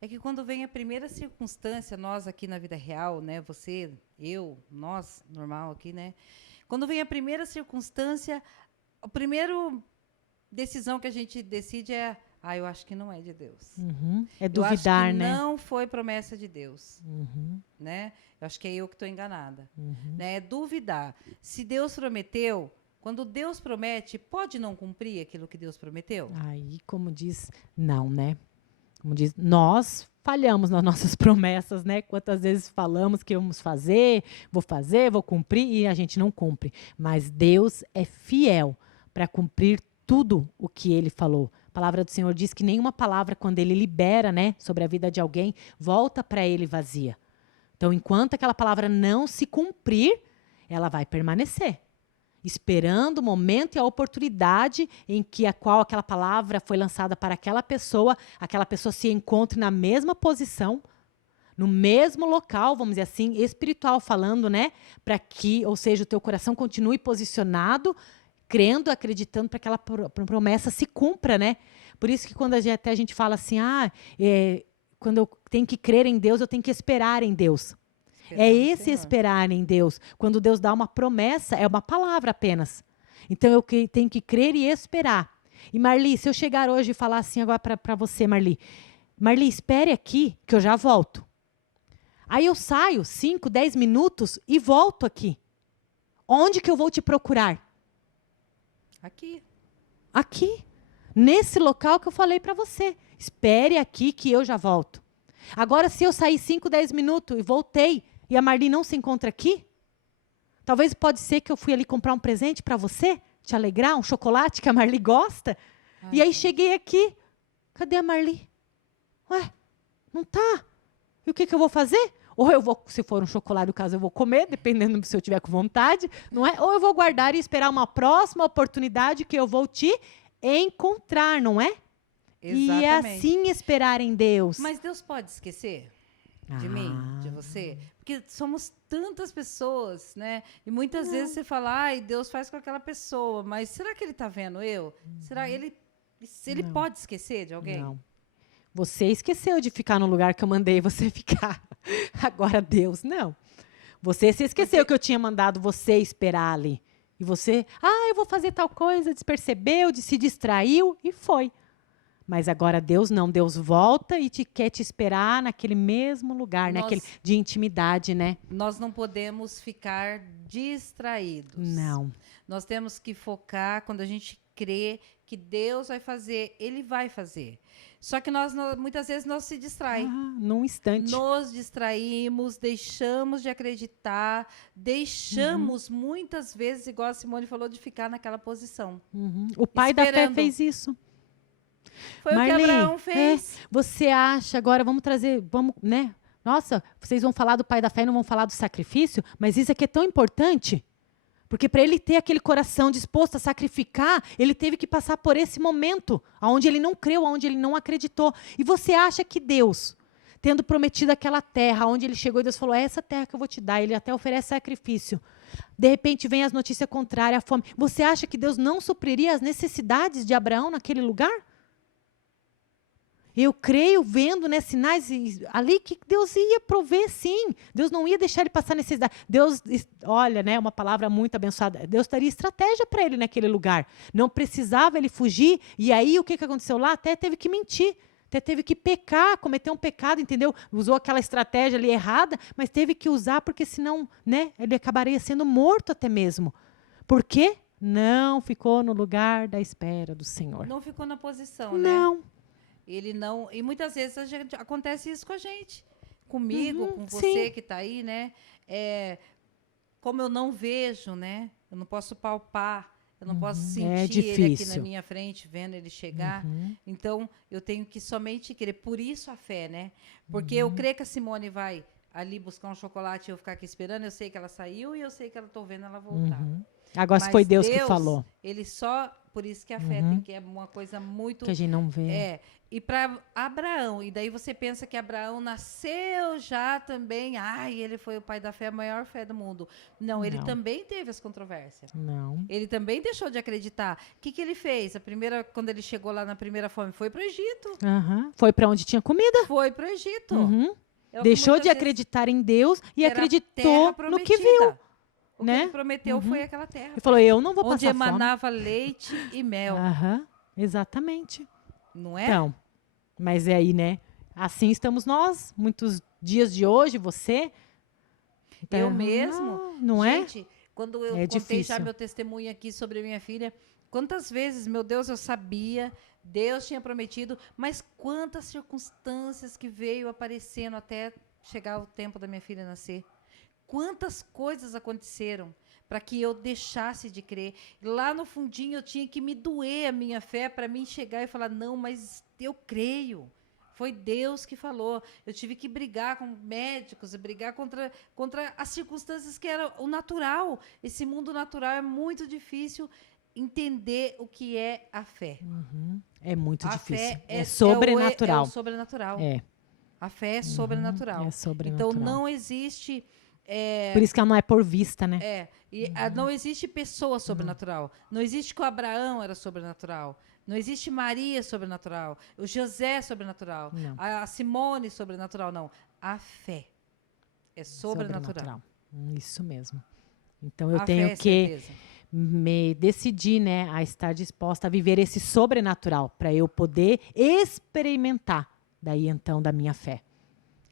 É que quando vem a primeira circunstância, nós aqui na vida real, né? Você, eu, nós, normal aqui, né? Quando vem a primeira circunstância, a primeira decisão que a gente decide é, eu acho que não é de Deus. É duvidar, eu acho que né? não foi promessa de Deus, né? Eu acho que é eu que estou enganada, né? É duvidar. Se Deus prometeu, quando Deus promete, pode não cumprir aquilo que Deus prometeu? Aí, como diz, não, né? Como diz, nós falhamos nas nossas promessas, né? Quantas vezes falamos que vamos fazer, vou cumprir, e a gente não cumpre. Mas Deus é fiel para cumprir tudo o que Ele falou. A palavra do Senhor diz que nenhuma palavra, quando Ele libera, né, sobre a vida de alguém, volta para Ele vazia. Então, enquanto aquela palavra não se cumprir, ela vai permanecer, esperando o momento e a oportunidade em que a qual aquela palavra foi lançada para aquela pessoa se encontre na mesma posição, no mesmo local, vamos dizer assim, espiritual falando, né? Para que, ou seja, o teu coração continue posicionado, crendo, acreditando para que aquela promessa se cumpra, né? Por isso que quando até a gente fala assim, quando eu tenho que crer em Deus, eu tenho que esperar em Deus. É esse esperar em Deus. Quando Deus dá uma promessa, é uma palavra apenas. Então, eu tenho que crer e esperar. E, Marli, se eu chegar hoje e falar assim agora para você, Marli, espere aqui que eu já volto. Aí eu saio 5, 10 minutos e volto aqui. Onde que eu vou te procurar? Aqui. Aqui. Nesse local que eu falei para você. Espere aqui que eu já volto. Agora, se eu sair 5, 10 minutos e voltei, e a Marli não se encontra aqui, talvez pode ser que eu fui ali comprar um presente para você, te alegrar, um chocolate que a Marli gosta, e aí cheguei aqui, cadê a Marli? Ué, não tá. E o que eu vou fazer? Ou eu vou, se for um chocolate, no caso, eu vou comer, dependendo se eu tiver com vontade, não é? Ou eu vou guardar e esperar uma próxima oportunidade que eu vou te encontrar, não é? Exatamente. E é assim esperar em Deus. Mas Deus pode esquecer de mim, de você? Porque somos tantas pessoas, né? E muitas vezes você fala, Deus faz com aquela pessoa, mas será que Ele está vendo eu? Será que ele pode esquecer de alguém? Não. Você esqueceu de ficar no lugar que eu mandei você ficar. Agora Deus, não. Você se esqueceu que eu tinha mandado você esperar ali. E você, eu vou fazer tal coisa, despercebeu, se distraiu e foi. Mas agora Deus não, Deus volta e quer te esperar naquele mesmo lugar, naquele de intimidade, né? Nós não podemos ficar distraídos. Não. Nós temos que focar quando a gente crê que Deus vai fazer, Ele vai fazer. Só que muitas vezes nós se distrai. Num instante. Nos distraímos, deixamos de acreditar, deixamos muitas vezes, igual a Simone falou, de ficar naquela posição. O pai da fé fez isso. Foi Marli, o que Abraão fez. Você acha, agora vamos, né? Nossa, vocês vão falar do pai da fé e não vão falar do sacrifício, mas isso aqui é tão importante. Porque para ele ter aquele coração disposto a sacrificar, ele teve que passar por esse momento, onde ele não creu, onde ele não acreditou. E você acha que Deus, tendo prometido aquela terra, onde ele chegou e Deus falou, é essa terra que eu vou te dar, ele até oferece sacrifício. De repente vem as notícias contrárias, a fome. Você acha que Deus não supriria as necessidades de Abraão naquele lugar? Eu creio, vendo, né, sinais ali que Deus ia prover, sim. Deus não ia deixar ele passar necessidade. Deus, olha, né, uma palavra muito abençoada. Deus daria estratégia para ele naquele lugar. Não precisava ele fugir. E aí, o que aconteceu lá? Até teve que mentir. Até teve que pecar, cometer um pecado, entendeu? Usou aquela estratégia ali errada, mas teve que usar porque senão, né, ele acabaria sendo morto até mesmo. Por quê? Não ficou no lugar da espera do Senhor. Não ficou na posição, né? Não. Ele não. E muitas vezes acontece isso com a gente. Comigo, com você sim. que está aí, né? Como eu não vejo, né? Eu não posso palpar, eu não posso sentir ele aqui na minha frente, vendo ele chegar. Então, eu tenho que somente crer. Por isso a fé, né? Porque eu creio que a Simone vai ali buscar um chocolate e eu ficar aqui esperando, eu sei que ela saiu e eu sei que ela tô vendo ela voltar. Agora, se Mas foi Deus que falou, ele só, por isso que a fé tem que é uma coisa muito que a gente não vê. e para Abraão, e daí você pensa que Abraão nasceu já também, ele foi o pai da fé, a maior fé do mundo. Não, ele também teve as controvérsias. Não. Ele também deixou de acreditar. O que ele fez? Quando ele chegou lá na primeira fome, foi para o Egito. Foi para onde tinha comida. Foi para o Egito. É o que Deixou muitas de vezes acreditar em Deus e era acreditou terra no que viu. prometida. O que Né? ele prometeu foi aquela terra. Ele falou, eu não vou onde passar fome. emanava leite e mel. Exatamente. Não é? Então, mas é aí, né? Assim estamos nós, muitos dias de hoje, você. Então, eu mesmo. Não gente, quando eu contei difícil. já meu testemunho aqui sobre a minha filha, quantas vezes, meu Deus, eu sabia, Deus tinha prometido, mas quantas circunstâncias que veio aparecendo até chegar o tempo da minha filha nascer. Quantas coisas aconteceram para que eu deixasse de crer. Lá no fundinho eu tinha que me doer a minha fé para mim chegar e falar, não, mas eu creio. Foi Deus que falou. Eu tive que brigar com médicos, brigar contra as circunstâncias que era o natural. Esse mundo natural é muito difícil entender o que é a fé. É muito a difícil. Fé É sobrenatural. É o sobrenatural. É. A fé é sobrenatural. É sobrenatural. Então não existe... Por isso que ela não é por vista, né? Não existe pessoa sobrenatural. Não existe que o Abraão era sobrenatural. Não existe Maria sobrenatural. O José sobrenatural. A Simone sobrenatural, não. A fé é sobrenatural. Isso mesmo. Então eu a tenho fé que me decidir, né, a estar disposta a viver esse sobrenatural para eu poder experimentar daí então da minha fé,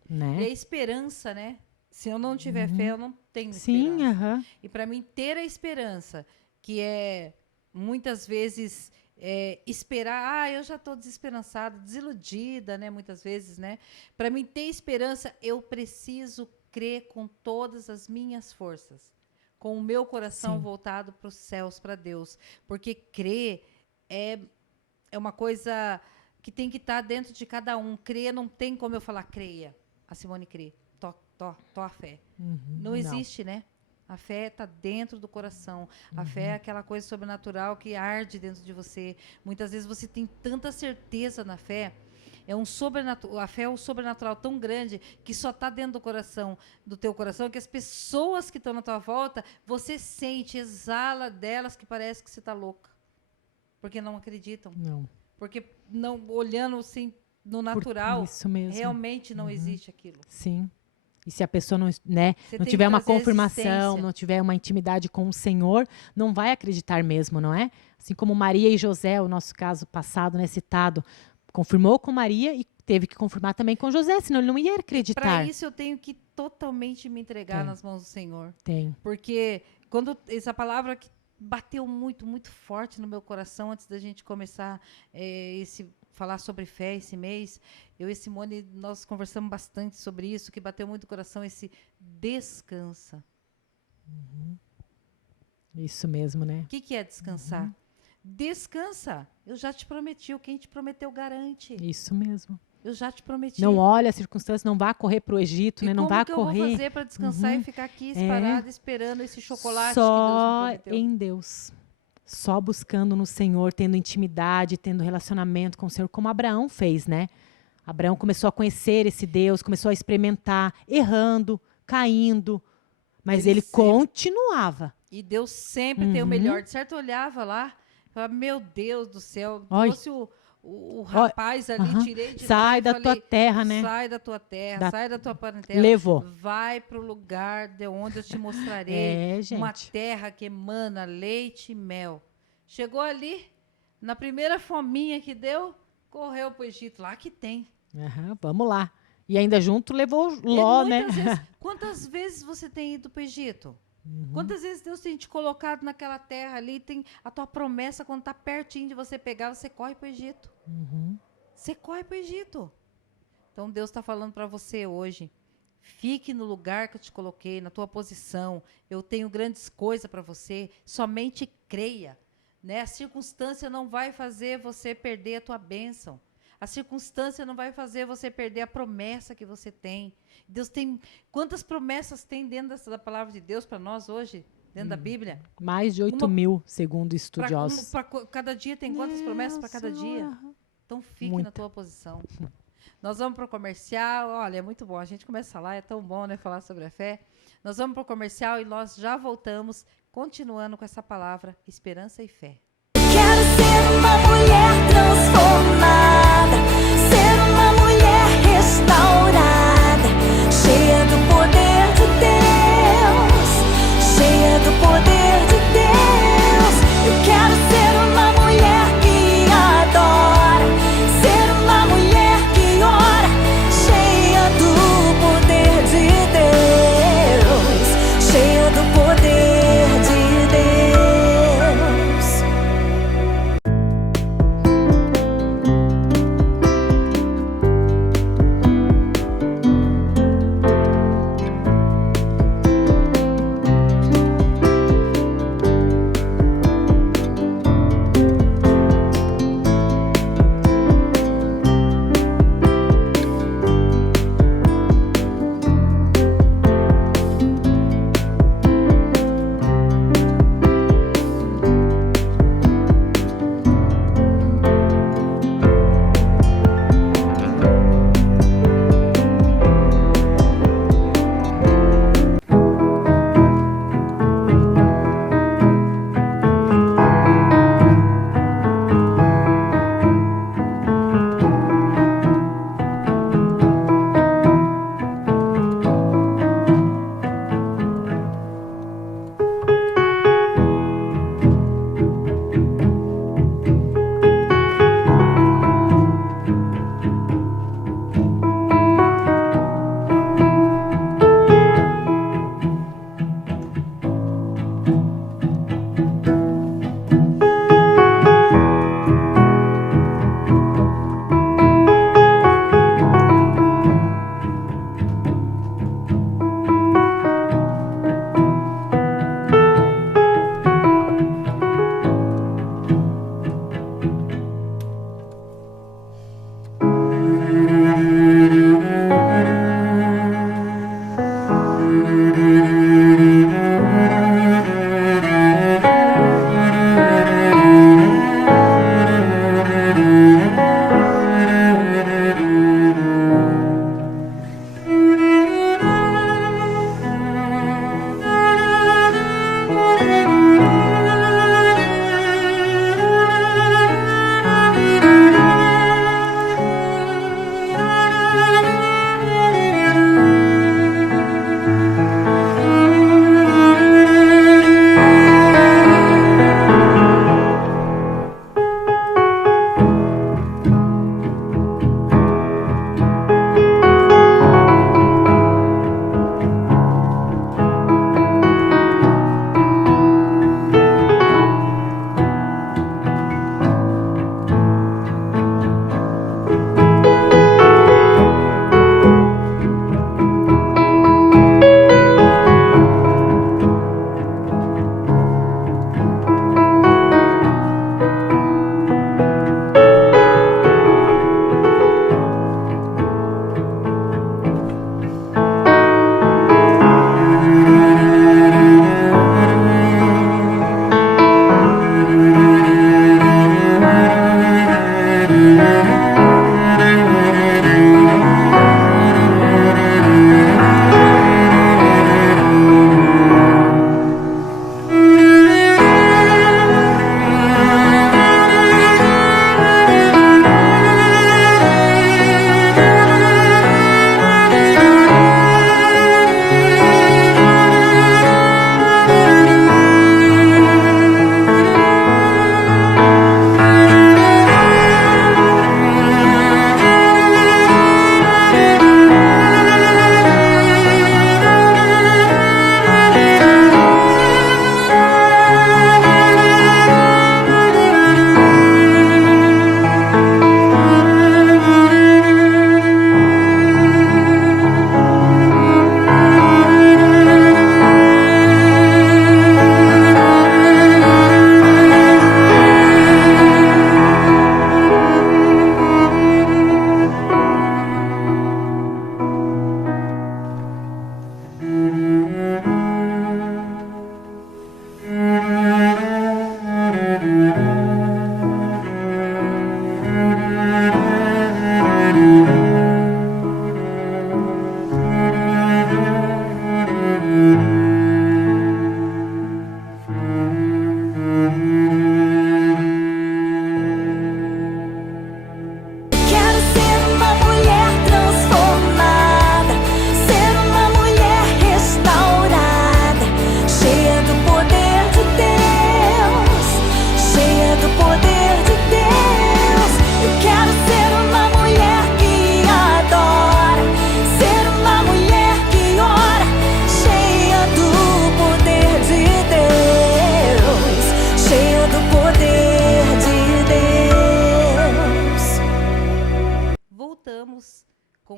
né? E a esperança, né? Se eu não tiver fé, eu não tenho Sim, esperança. E para mim ter a esperança, que é muitas vezes esperar, eu já estou desesperançada, desiludida, né? Muitas vezes, né? Para mim ter esperança, eu preciso crer com todas as minhas forças, com o meu coração voltado para os céus, para Deus, porque crer é uma coisa que tem que estar dentro de cada um. Crer não tem como eu falar creia. A Simone crê. Tô a fé. Não existe, né? A fé está dentro do coração. A fé é aquela coisa sobrenatural que arde dentro de você. Muitas vezes você tem tanta certeza na fé. A fé é um sobrenatural tão grande que só está dentro do teu coração, que as pessoas que estão na tua volta, você sente, exala delas que parece que você está louca. Porque não acreditam. Não. Porque não, olhando assim no natural, isso mesmo. Realmente não existe aquilo. Sim. E se a pessoa não tiver que uma trazer confirmação, não tiver uma intimidade com o Senhor, não vai acreditar mesmo, não é? Assim como Maria e José, o nosso caso passado, né, citado, confirmou com Maria e teve que confirmar também com José, senão ele não ia acreditar. Para isso eu tenho que totalmente me entregar nas mãos do Senhor. Porque quando essa palavra que bateu muito, muito forte no meu coração antes da gente começar falar sobre fé esse mês, eu e Simone, nós conversamos bastante sobre isso, que bateu muito o coração, esse descansa. Isso mesmo, né? O que é descansar? Descansa. Eu já te prometi, o quem te prometeu garante. Isso mesmo. Eu já te prometi. Não olha a circunstância, não vá correr para o Egito, né? Não vá correr. Como que eu vou fazer para descansar e ficar aqui parada esperando esse chocolate só que Deus me prometeu? em Deus. Só buscando no Senhor, tendo intimidade, tendo relacionamento com o Senhor, como Abraão fez, né? Abraão começou a conhecer esse Deus, começou a experimentar, errando, caindo, mas ele continuava. E Deus sempre tem o melhor. De certo, eu olhava lá, falava, meu Deus do céu, trouxe o rapaz ali, tirei de sai da tua terra, né? Sai da tua terra, sai da tua parentela. Levou. Vai para o lugar de onde eu te mostrarei. Uma terra que emana leite e mel. Chegou ali, na primeira fominha que deu, correu para o Egito. Lá que tem. Vamos lá. E ainda junto levou Ló, né? Quantas vezes você tem ido para o Egito? Quantas vezes Deus tem te colocado naquela terra ali, tem a tua promessa, quando está pertinho de você pegar, você corre para o Egito. Você corre para o Egito. Então Deus está falando para você hoje, fique no lugar que eu te coloquei, na tua posição, eu tenho grandes coisas para você, somente creia. Né? A circunstância não vai fazer você perder a tua bênção. A circunstância não vai fazer você perder a promessa que você tem. Deus tem... Quantas promessas tem dentro da palavra de Deus para nós hoje? Dentro da Bíblia? Mais de 8.000, segundo estudiosos. Cada dia tem quantas promessas para cada dia? Então fique na tua posição. Nós vamos para o comercial. Olha, é muito bom. A gente começa lá, é tão bom, né, falar sobre a fé. Nós vamos para o comercial e nós já voltamos, continuando com essa palavra, esperança e fé. Quero ser uma mulher transformada, ser uma mulher restaurada, cheia do poder de Deus, cheia do poder de Deus. Eu quero ser uma mulher que adora, ser uma mulher que ora, cheia do poder de Deus, cheia do poder de Deus.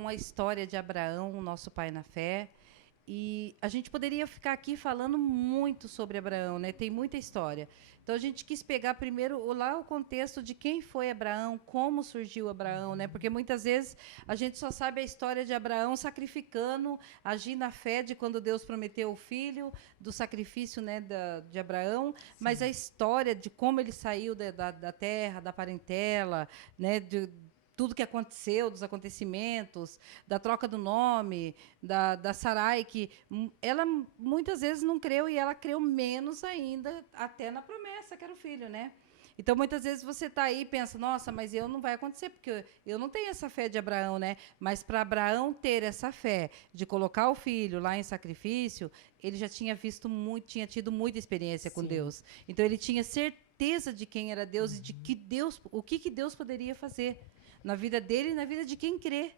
a história de Abraão, nosso pai na fé. E a gente poderia ficar aqui falando muito sobre Abraão, né? Tem muita história. Então a gente quis pegar primeiro lá o contexto de quem foi Abraão, como surgiu Abraão, né? Porque muitas vezes a gente só sabe a história de Abraão sacrificando, agindo na fé de quando Deus prometeu o filho, do sacrifício, né, de Abraão, mas a história de como ele saiu da terra, da parentela, né, tudo que aconteceu, dos acontecimentos, da troca do nome, da Sarai, que ela muitas vezes não creu e ela creu menos ainda, até na promessa que era o filho, né? Então, muitas vezes você está aí e pensa, nossa, mas eu não vai acontecer, porque eu não tenho essa fé de Abraão, né? Mas para Abraão ter essa fé de colocar o filho lá em sacrifício, ele já tinha visto muito, tinha tido muita experiência com Deus. Então, ele tinha certeza de quem era Deus e de que Deus, o que Deus poderia fazer na vida dele e na vida de quem crê.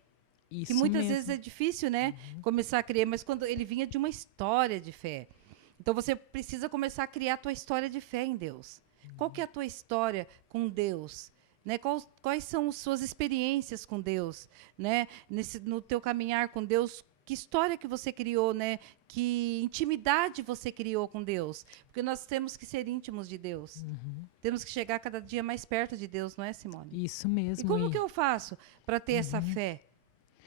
Isso que muitas mesmo. vezes é difícil, né, começar a crer, mas quando ele vinha de uma história de fé. Então você precisa começar a criar a tua história de fé em Deus. Qual que é a tua história com Deus? Né? Quais são as suas experiências com Deus? Né? No teu caminhar com Deus, que história que você criou, né? Que intimidade você criou com Deus? Porque nós temos que ser íntimos de Deus. Temos que chegar cada dia mais perto de Deus, não é, Simone? Isso mesmo. E como que eu faço para ter essa fé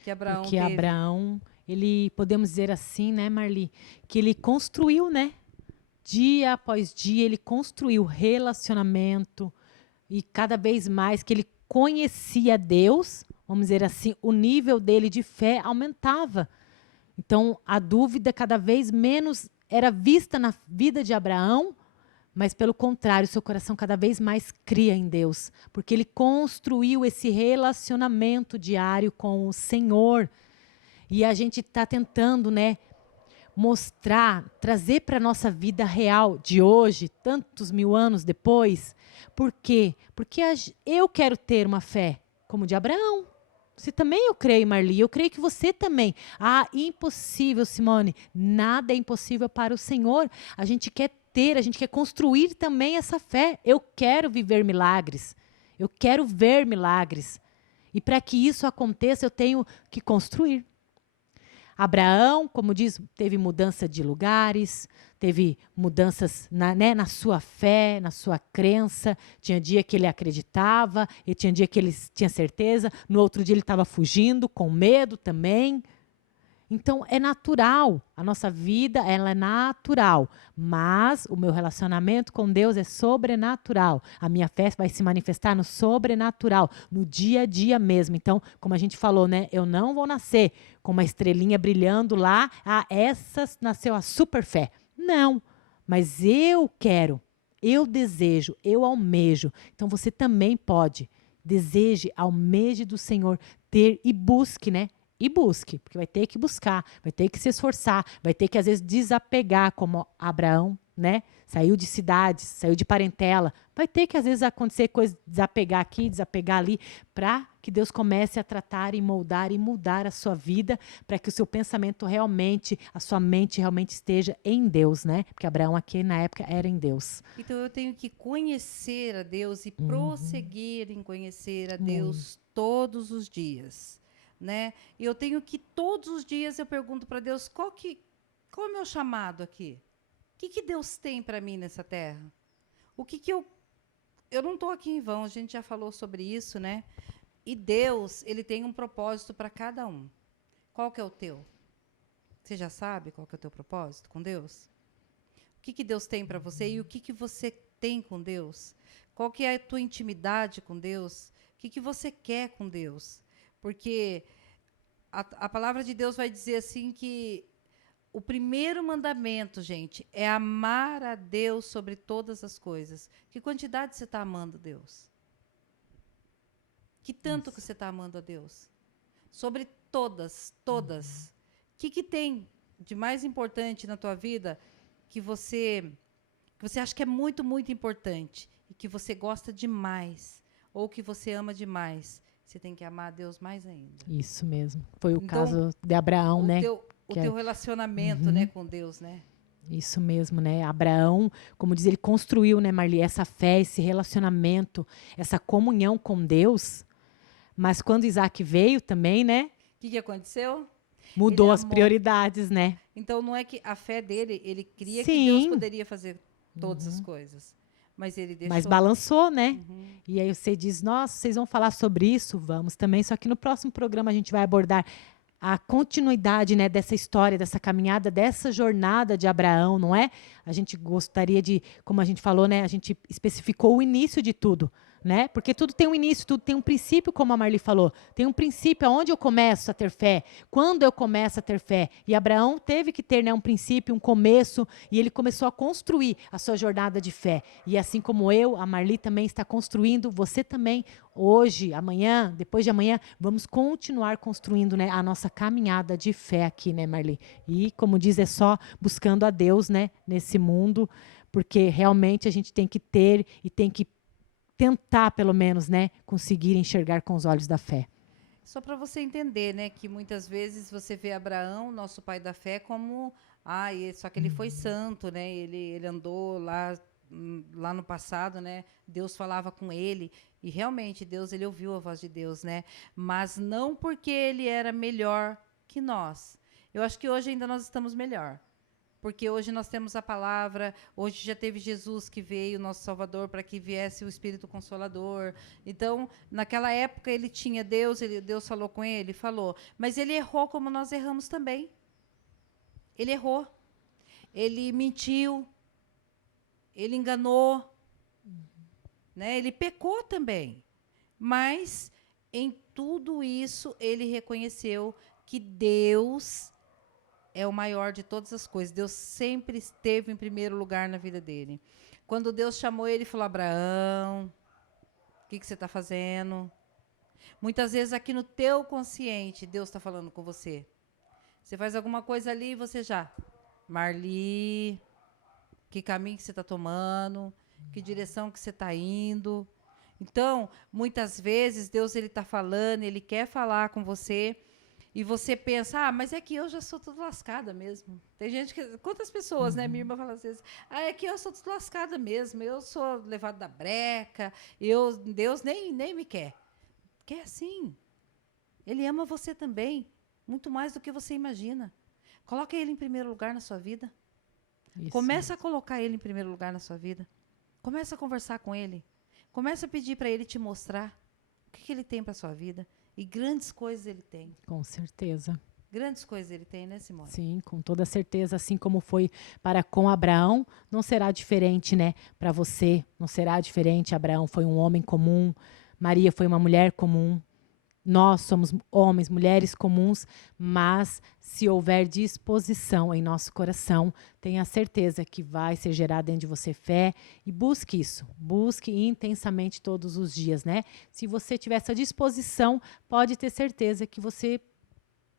que Abraão Porque teve? Abraão, ele, podemos dizer assim, né, Marli, que ele construiu, né? Dia após dia, ele construiu relacionamento e cada vez mais que ele conhecia Deus, vamos dizer assim, o nível dele de fé aumentava. Então, a dúvida cada vez menos era vista na vida de Abraão, mas, pelo contrário, seu coração cada vez mais cria em Deus, porque ele construiu esse relacionamento diário com o Senhor. E a gente está tentando, né, mostrar, trazer para a nossa vida real de hoje, tantos mil anos depois. Por quê? Porque eu quero ter uma fé como de Abraão. Você também, eu creio, Marli, eu creio que você também. Ah, impossível, Simone. Nada é impossível para o Senhor. A gente quer ter, a gente quer construir também essa fé. Eu quero viver milagres. Eu quero ver milagres. E para que isso aconteça, eu tenho que construir. Abraão, como diz, teve mudança de lugares, teve mudanças na sua fé, na sua crença. Tinha dia que ele acreditava, e tinha dia que ele tinha certeza. No outro dia ele estava fugindo, com medo também. Então, é natural. A nossa vida, ela é natural. Mas o meu relacionamento com Deus é sobrenatural. A minha fé vai se manifestar no sobrenatural, no dia a dia mesmo. Então, como a gente falou, né? Eu não vou nascer com uma estrelinha brilhando lá. Ah, essa nasceu a super fé. Não. Mas eu quero, eu desejo, eu almejo. Então, você também pode. Deseje, almeje do Senhor, ter e busque, né? E busque, porque vai ter que buscar, vai ter que se esforçar, vai ter que, às vezes, desapegar, como Abraão, né? Saiu de cidades, saiu de parentela. Vai ter que, às vezes, acontecer coisas, desapegar aqui, desapegar ali, para que Deus comece a tratar e moldar e mudar a sua vida, para que o seu pensamento realmente, a sua mente realmente esteja em Deus, né? Porque Abraão aqui, na época, era em Deus. Então, eu tenho que conhecer a Deus e prosseguir em conhecer a Deus todos os dias. Né? E eu tenho que, todos os dias, eu pergunto para Deus, qual é o meu chamado aqui? O que Deus tem para mim nessa terra? O que eu não estou aqui em vão, a gente já falou sobre isso, né? E Deus, ele tem um propósito para cada um. Qual que é o teu? Você já sabe qual que é o teu propósito com Deus? O que Deus tem para você e o que você tem com Deus? Qual que é a tua intimidade com Deus? O que você quer com Deus? Porque a palavra de Deus vai dizer assim que o primeiro mandamento, gente, é amar a Deus sobre todas as coisas. Que quantidade você está amando a Deus? Que tanto que você está amando a Deus? Sobre todas, todas. O que tem de mais importante na tua vida que você acha que é muito, muito importante e que você gosta demais ou que você ama demais? Você tem que amar a Deus mais ainda. Isso mesmo. Foi o Então, caso de Abraão, né? O teu relacionamento, né, com Deus, né? Isso mesmo, né? Abraão, como diz, ele construiu, né, Marli, essa fé, esse relacionamento, essa comunhão com Deus. Mas quando Isaac veio também, né? que aconteceu? Mudou Ele as amou. prioridades, né? Então, não é que a fé dele, ele cria que Sim. Deus poderia fazer todas as coisas. Mas ele deixou. Mas balançou, né? Uhum. E aí você diz, nossa, vocês vão falar sobre isso? Vamos também, só que no próximo programa a gente vai abordar a continuidade, né, dessa história, dessa caminhada, dessa jornada de Abraão, não é? A gente gostaria de, como a gente falou, né, a gente especificou o início de tudo, né? Porque tudo tem um início, tudo tem um princípio, como a Marli falou. Tem um princípio aonde eu começo a ter fé, quando eu começo a ter fé. E Abraão teve que ter, né, um princípio, um começo, e ele começou a construir a sua jornada de fé. E assim como eu, a Marli também está construindo, você também, hoje, amanhã, depois de amanhã, vamos continuar construindo, né, a nossa caminhada de fé aqui, né, Marli? E, como diz, é só buscando a Deus, né, nesse mundo, porque realmente a gente tem que ter e tem que tentar, pelo menos, né, conseguir enxergar com os olhos da fé. Só para você entender, né, que muitas vezes você vê Abraão, nosso pai da fé, como só que ele foi santo, né? Ele andou lá no passado, né? Deus falava com ele e realmente Deus, ele ouviu a voz de Deus, né? Mas não porque ele era melhor que nós. Eu acho que hoje ainda nós estamos melhor. Porque hoje nós temos a palavra, hoje já teve Jesus que veio, nosso Salvador, para que viesse o Espírito Consolador. Então, naquela época ele tinha Deus, Deus falou com ele, falou. Mas ele errou como nós erramos também. Ele errou. Ele mentiu. Ele enganou. Né? Ele pecou também. Mas, em tudo isso, ele reconheceu que Deus é o maior de todas as coisas. Deus sempre esteve em primeiro lugar na vida dele. Quando Deus chamou ele, falou: Abraão, o que você está fazendo? Muitas vezes aqui no teu consciente, Deus está falando com você. Você faz alguma coisa ali e você já... Marli, que caminho que você está tomando? Que direção que você está indo? Então, muitas vezes, Deus ele está falando, ele quer falar com você... E você pensa, mas é que eu já sou tudo lascada mesmo. Tem gente que... Quantas pessoas, né? Minha irmã fala às vezes, é que eu sou tudo lascada mesmo. Eu sou levado da breca. Deus nem me quer. Quer sim. Ele ama você também. Muito mais do que você imagina. Coloque ele em primeiro lugar na sua vida. Isso. Começa a colocar ele em primeiro lugar na sua vida. Começa a conversar com ele. Começa a pedir para ele te mostrar o que ele tem para a sua vida. E grandes coisas ele tem. Com certeza. Grandes coisas ele tem, né, Simone? Sim, com toda certeza, assim como foi para com Abraão, não será diferente, né, para você, não será diferente. Abraão foi um homem comum, Maria foi uma mulher comum, nós somos homens, mulheres comuns, mas se houver disposição em nosso coração, tenha certeza que vai ser gerada dentro de você fé e busque isso, busque intensamente todos os dias, né? Se você tiver essa disposição, pode ter certeza que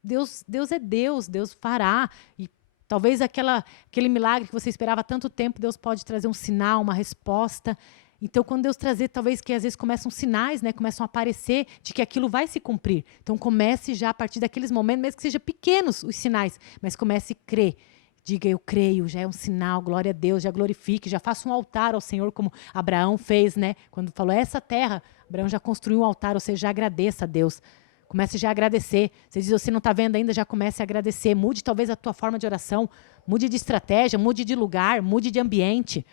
Deus é Deus, Deus fará. E talvez aquele milagre que você esperava há tanto tempo, Deus pode trazer um sinal, uma resposta. Então, quando Deus trazer, talvez que às vezes começam sinais, né, começam a aparecer de que aquilo vai se cumprir. Então, comece já a partir daqueles momentos, mesmo que sejam pequenos os sinais, mas comece a crer. Diga, eu creio, já é um sinal, glória a Deus, já glorifique, já faça um altar ao Senhor, como Abraão fez, né? Quando falou, essa terra, Abraão já construiu um altar, ou seja, já agradeça a Deus. Comece já a agradecer. Você diz, você não está vendo ainda, já comece a agradecer. Mude talvez a tua forma de oração, mude de estratégia, mude de lugar, mude de ambiente.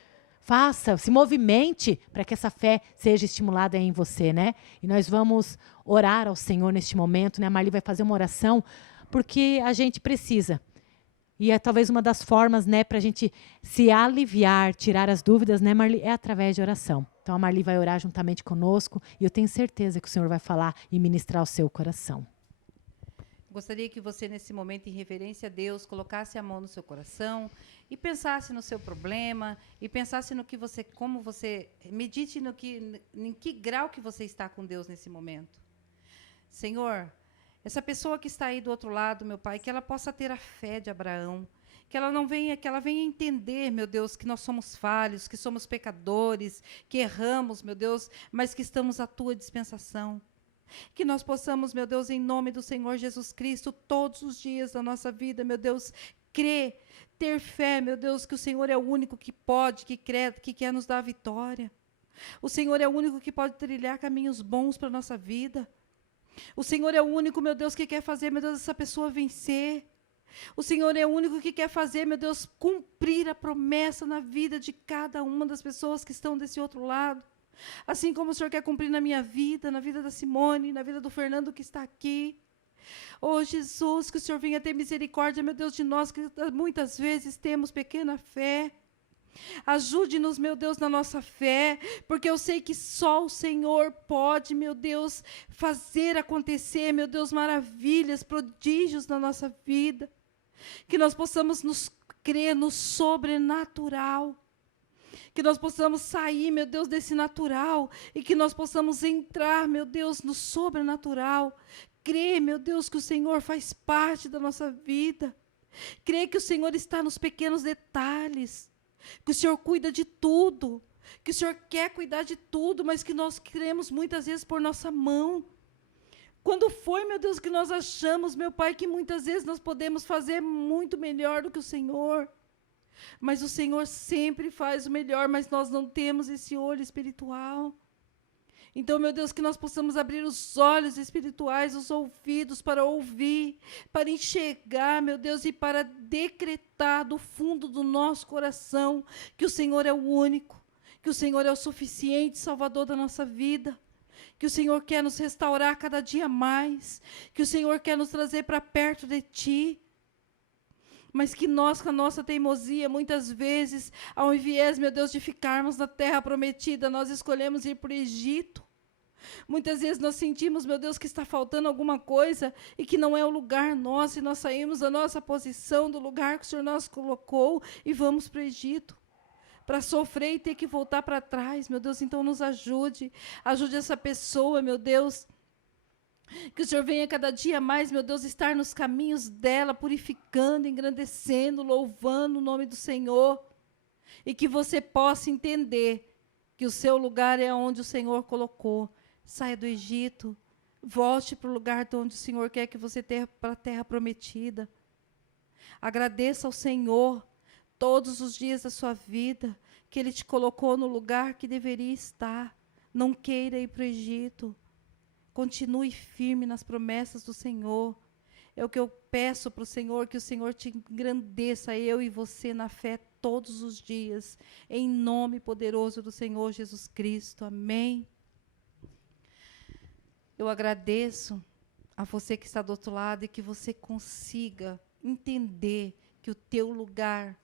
Faça, se movimente para que essa fé seja estimulada em você, né? E nós vamos orar ao Senhor neste momento, né? A Marli vai fazer uma oração, porque a gente precisa. E é talvez uma das formas, né, para a gente se aliviar, tirar as dúvidas, né, Marli? É através de oração. Então a Marli vai orar juntamente conosco e eu tenho certeza que o Senhor vai falar e ministrar o seu coração. Gostaria que você, nesse momento, em reverência a Deus, colocasse a mão no seu coração e pensasse no seu problema, e pensasse no que você, como você, medite em que grau que você está com Deus nesse momento. Senhor, essa pessoa que está aí do outro lado, meu Pai, que ela possa ter a fé de Abraão, que ela venha entender, meu Deus, que nós somos falhos, que somos pecadores, que erramos, meu Deus, mas que estamos à tua dispensação. Que nós possamos, meu Deus, em nome do Senhor Jesus Cristo, todos os dias da nossa vida, meu Deus, crer, ter fé, meu Deus, que o Senhor é o único que pode, que quer nos dar a vitória. O Senhor é o único que pode trilhar caminhos bons para a nossa vida. O Senhor é o único, meu Deus, que quer fazer, meu Deus, essa pessoa vencer. O Senhor é o único que quer fazer, meu Deus, cumprir a promessa na vida de cada uma das pessoas que estão desse outro lado. Assim como o Senhor quer cumprir na minha vida, na vida da Simone, na vida do Fernando que está aqui. Oh, Jesus, que o Senhor venha ter misericórdia, meu Deus, de nós que muitas vezes temos pequena fé. Ajude-nos, meu Deus, na nossa fé, porque eu sei que só o Senhor pode, meu Deus, fazer acontecer, meu Deus, maravilhas, prodígios na nossa vida. Que nós possamos nos crer no sobrenatural. Que nós possamos sair, meu Deus, desse natural e que nós possamos entrar, meu Deus, no sobrenatural. Crer, meu Deus, que o Senhor faz parte da nossa vida. Crer que o Senhor está nos pequenos detalhes. Que o Senhor cuida de tudo, que o Senhor quer cuidar de tudo, mas que nós queremos muitas vezes por nossa mão. Quando foi, meu Deus, que nós achamos, meu Pai, que muitas vezes nós podemos fazer muito melhor do que o Senhor. Mas o Senhor sempre faz o melhor, mas nós não temos esse olho espiritual. Então, meu Deus, que nós possamos abrir os olhos espirituais, os ouvidos para ouvir, para enxergar, meu Deus, e para decretar do fundo do nosso coração que o Senhor é o único, que o Senhor é o suficiente Salvador da nossa vida, que o Senhor quer nos restaurar cada dia mais, que o Senhor quer nos trazer para perto de Ti. Mas que nós, com a nossa teimosia, muitas vezes, ao invés, meu Deus, de ficarmos na terra prometida, nós escolhemos ir para o Egito. Muitas vezes nós sentimos, meu Deus, que está faltando alguma coisa e que não é o lugar nosso, e nós saímos da nossa posição, do lugar que o Senhor nos colocou, e vamos para o Egito, para sofrer e ter que voltar para trás. Meu Deus, então nos ajude. Ajude essa pessoa, meu Deus. Que o Senhor venha cada dia mais, meu Deus, estar nos caminhos dela, purificando, engrandecendo, louvando o nome do Senhor. E que você possa entender que o seu lugar é onde o Senhor colocou. Saia do Egito, volte para o lugar de onde o Senhor quer que você tenha, para a terra prometida. Agradeça ao Senhor todos os dias da sua vida, que Ele te colocou no lugar que deveria estar. Não queira ir para o Egito. Continue firme nas promessas do Senhor. É o que eu peço para o Senhor, que o Senhor te engrandeça, eu e você, na fé todos os dias, em nome poderoso do Senhor Jesus Cristo. Amém. Eu agradeço a você que está do outro lado e que você consiga entender que o teu lugar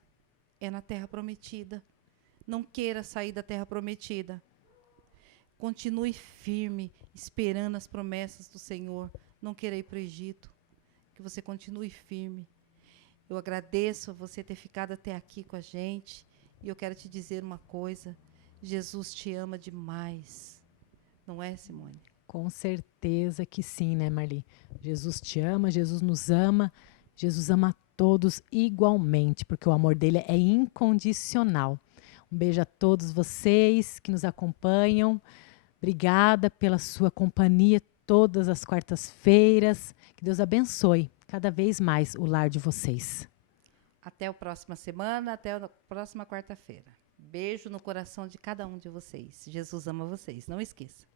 é na terra prometida. Não queira sair da terra prometida. Continue firme, esperando as promessas do Senhor. Não queira ir para o Egito. Que você continue firme. Eu agradeço a você ter ficado até aqui com a gente. E eu quero te dizer uma coisa. Jesus te ama demais. Não é, Simone? Com certeza que sim, né, Marli? Jesus te ama, Jesus nos ama. Jesus ama a todos igualmente, porque o amor dele é incondicional. Um beijo a todos vocês que nos acompanham. Obrigada pela sua companhia todas as quartas-feiras. Que Deus abençoe cada vez mais o lar de vocês. Até a próxima semana, até a próxima quarta-feira. Beijo no coração de cada um de vocês. Jesus ama vocês, não esqueça.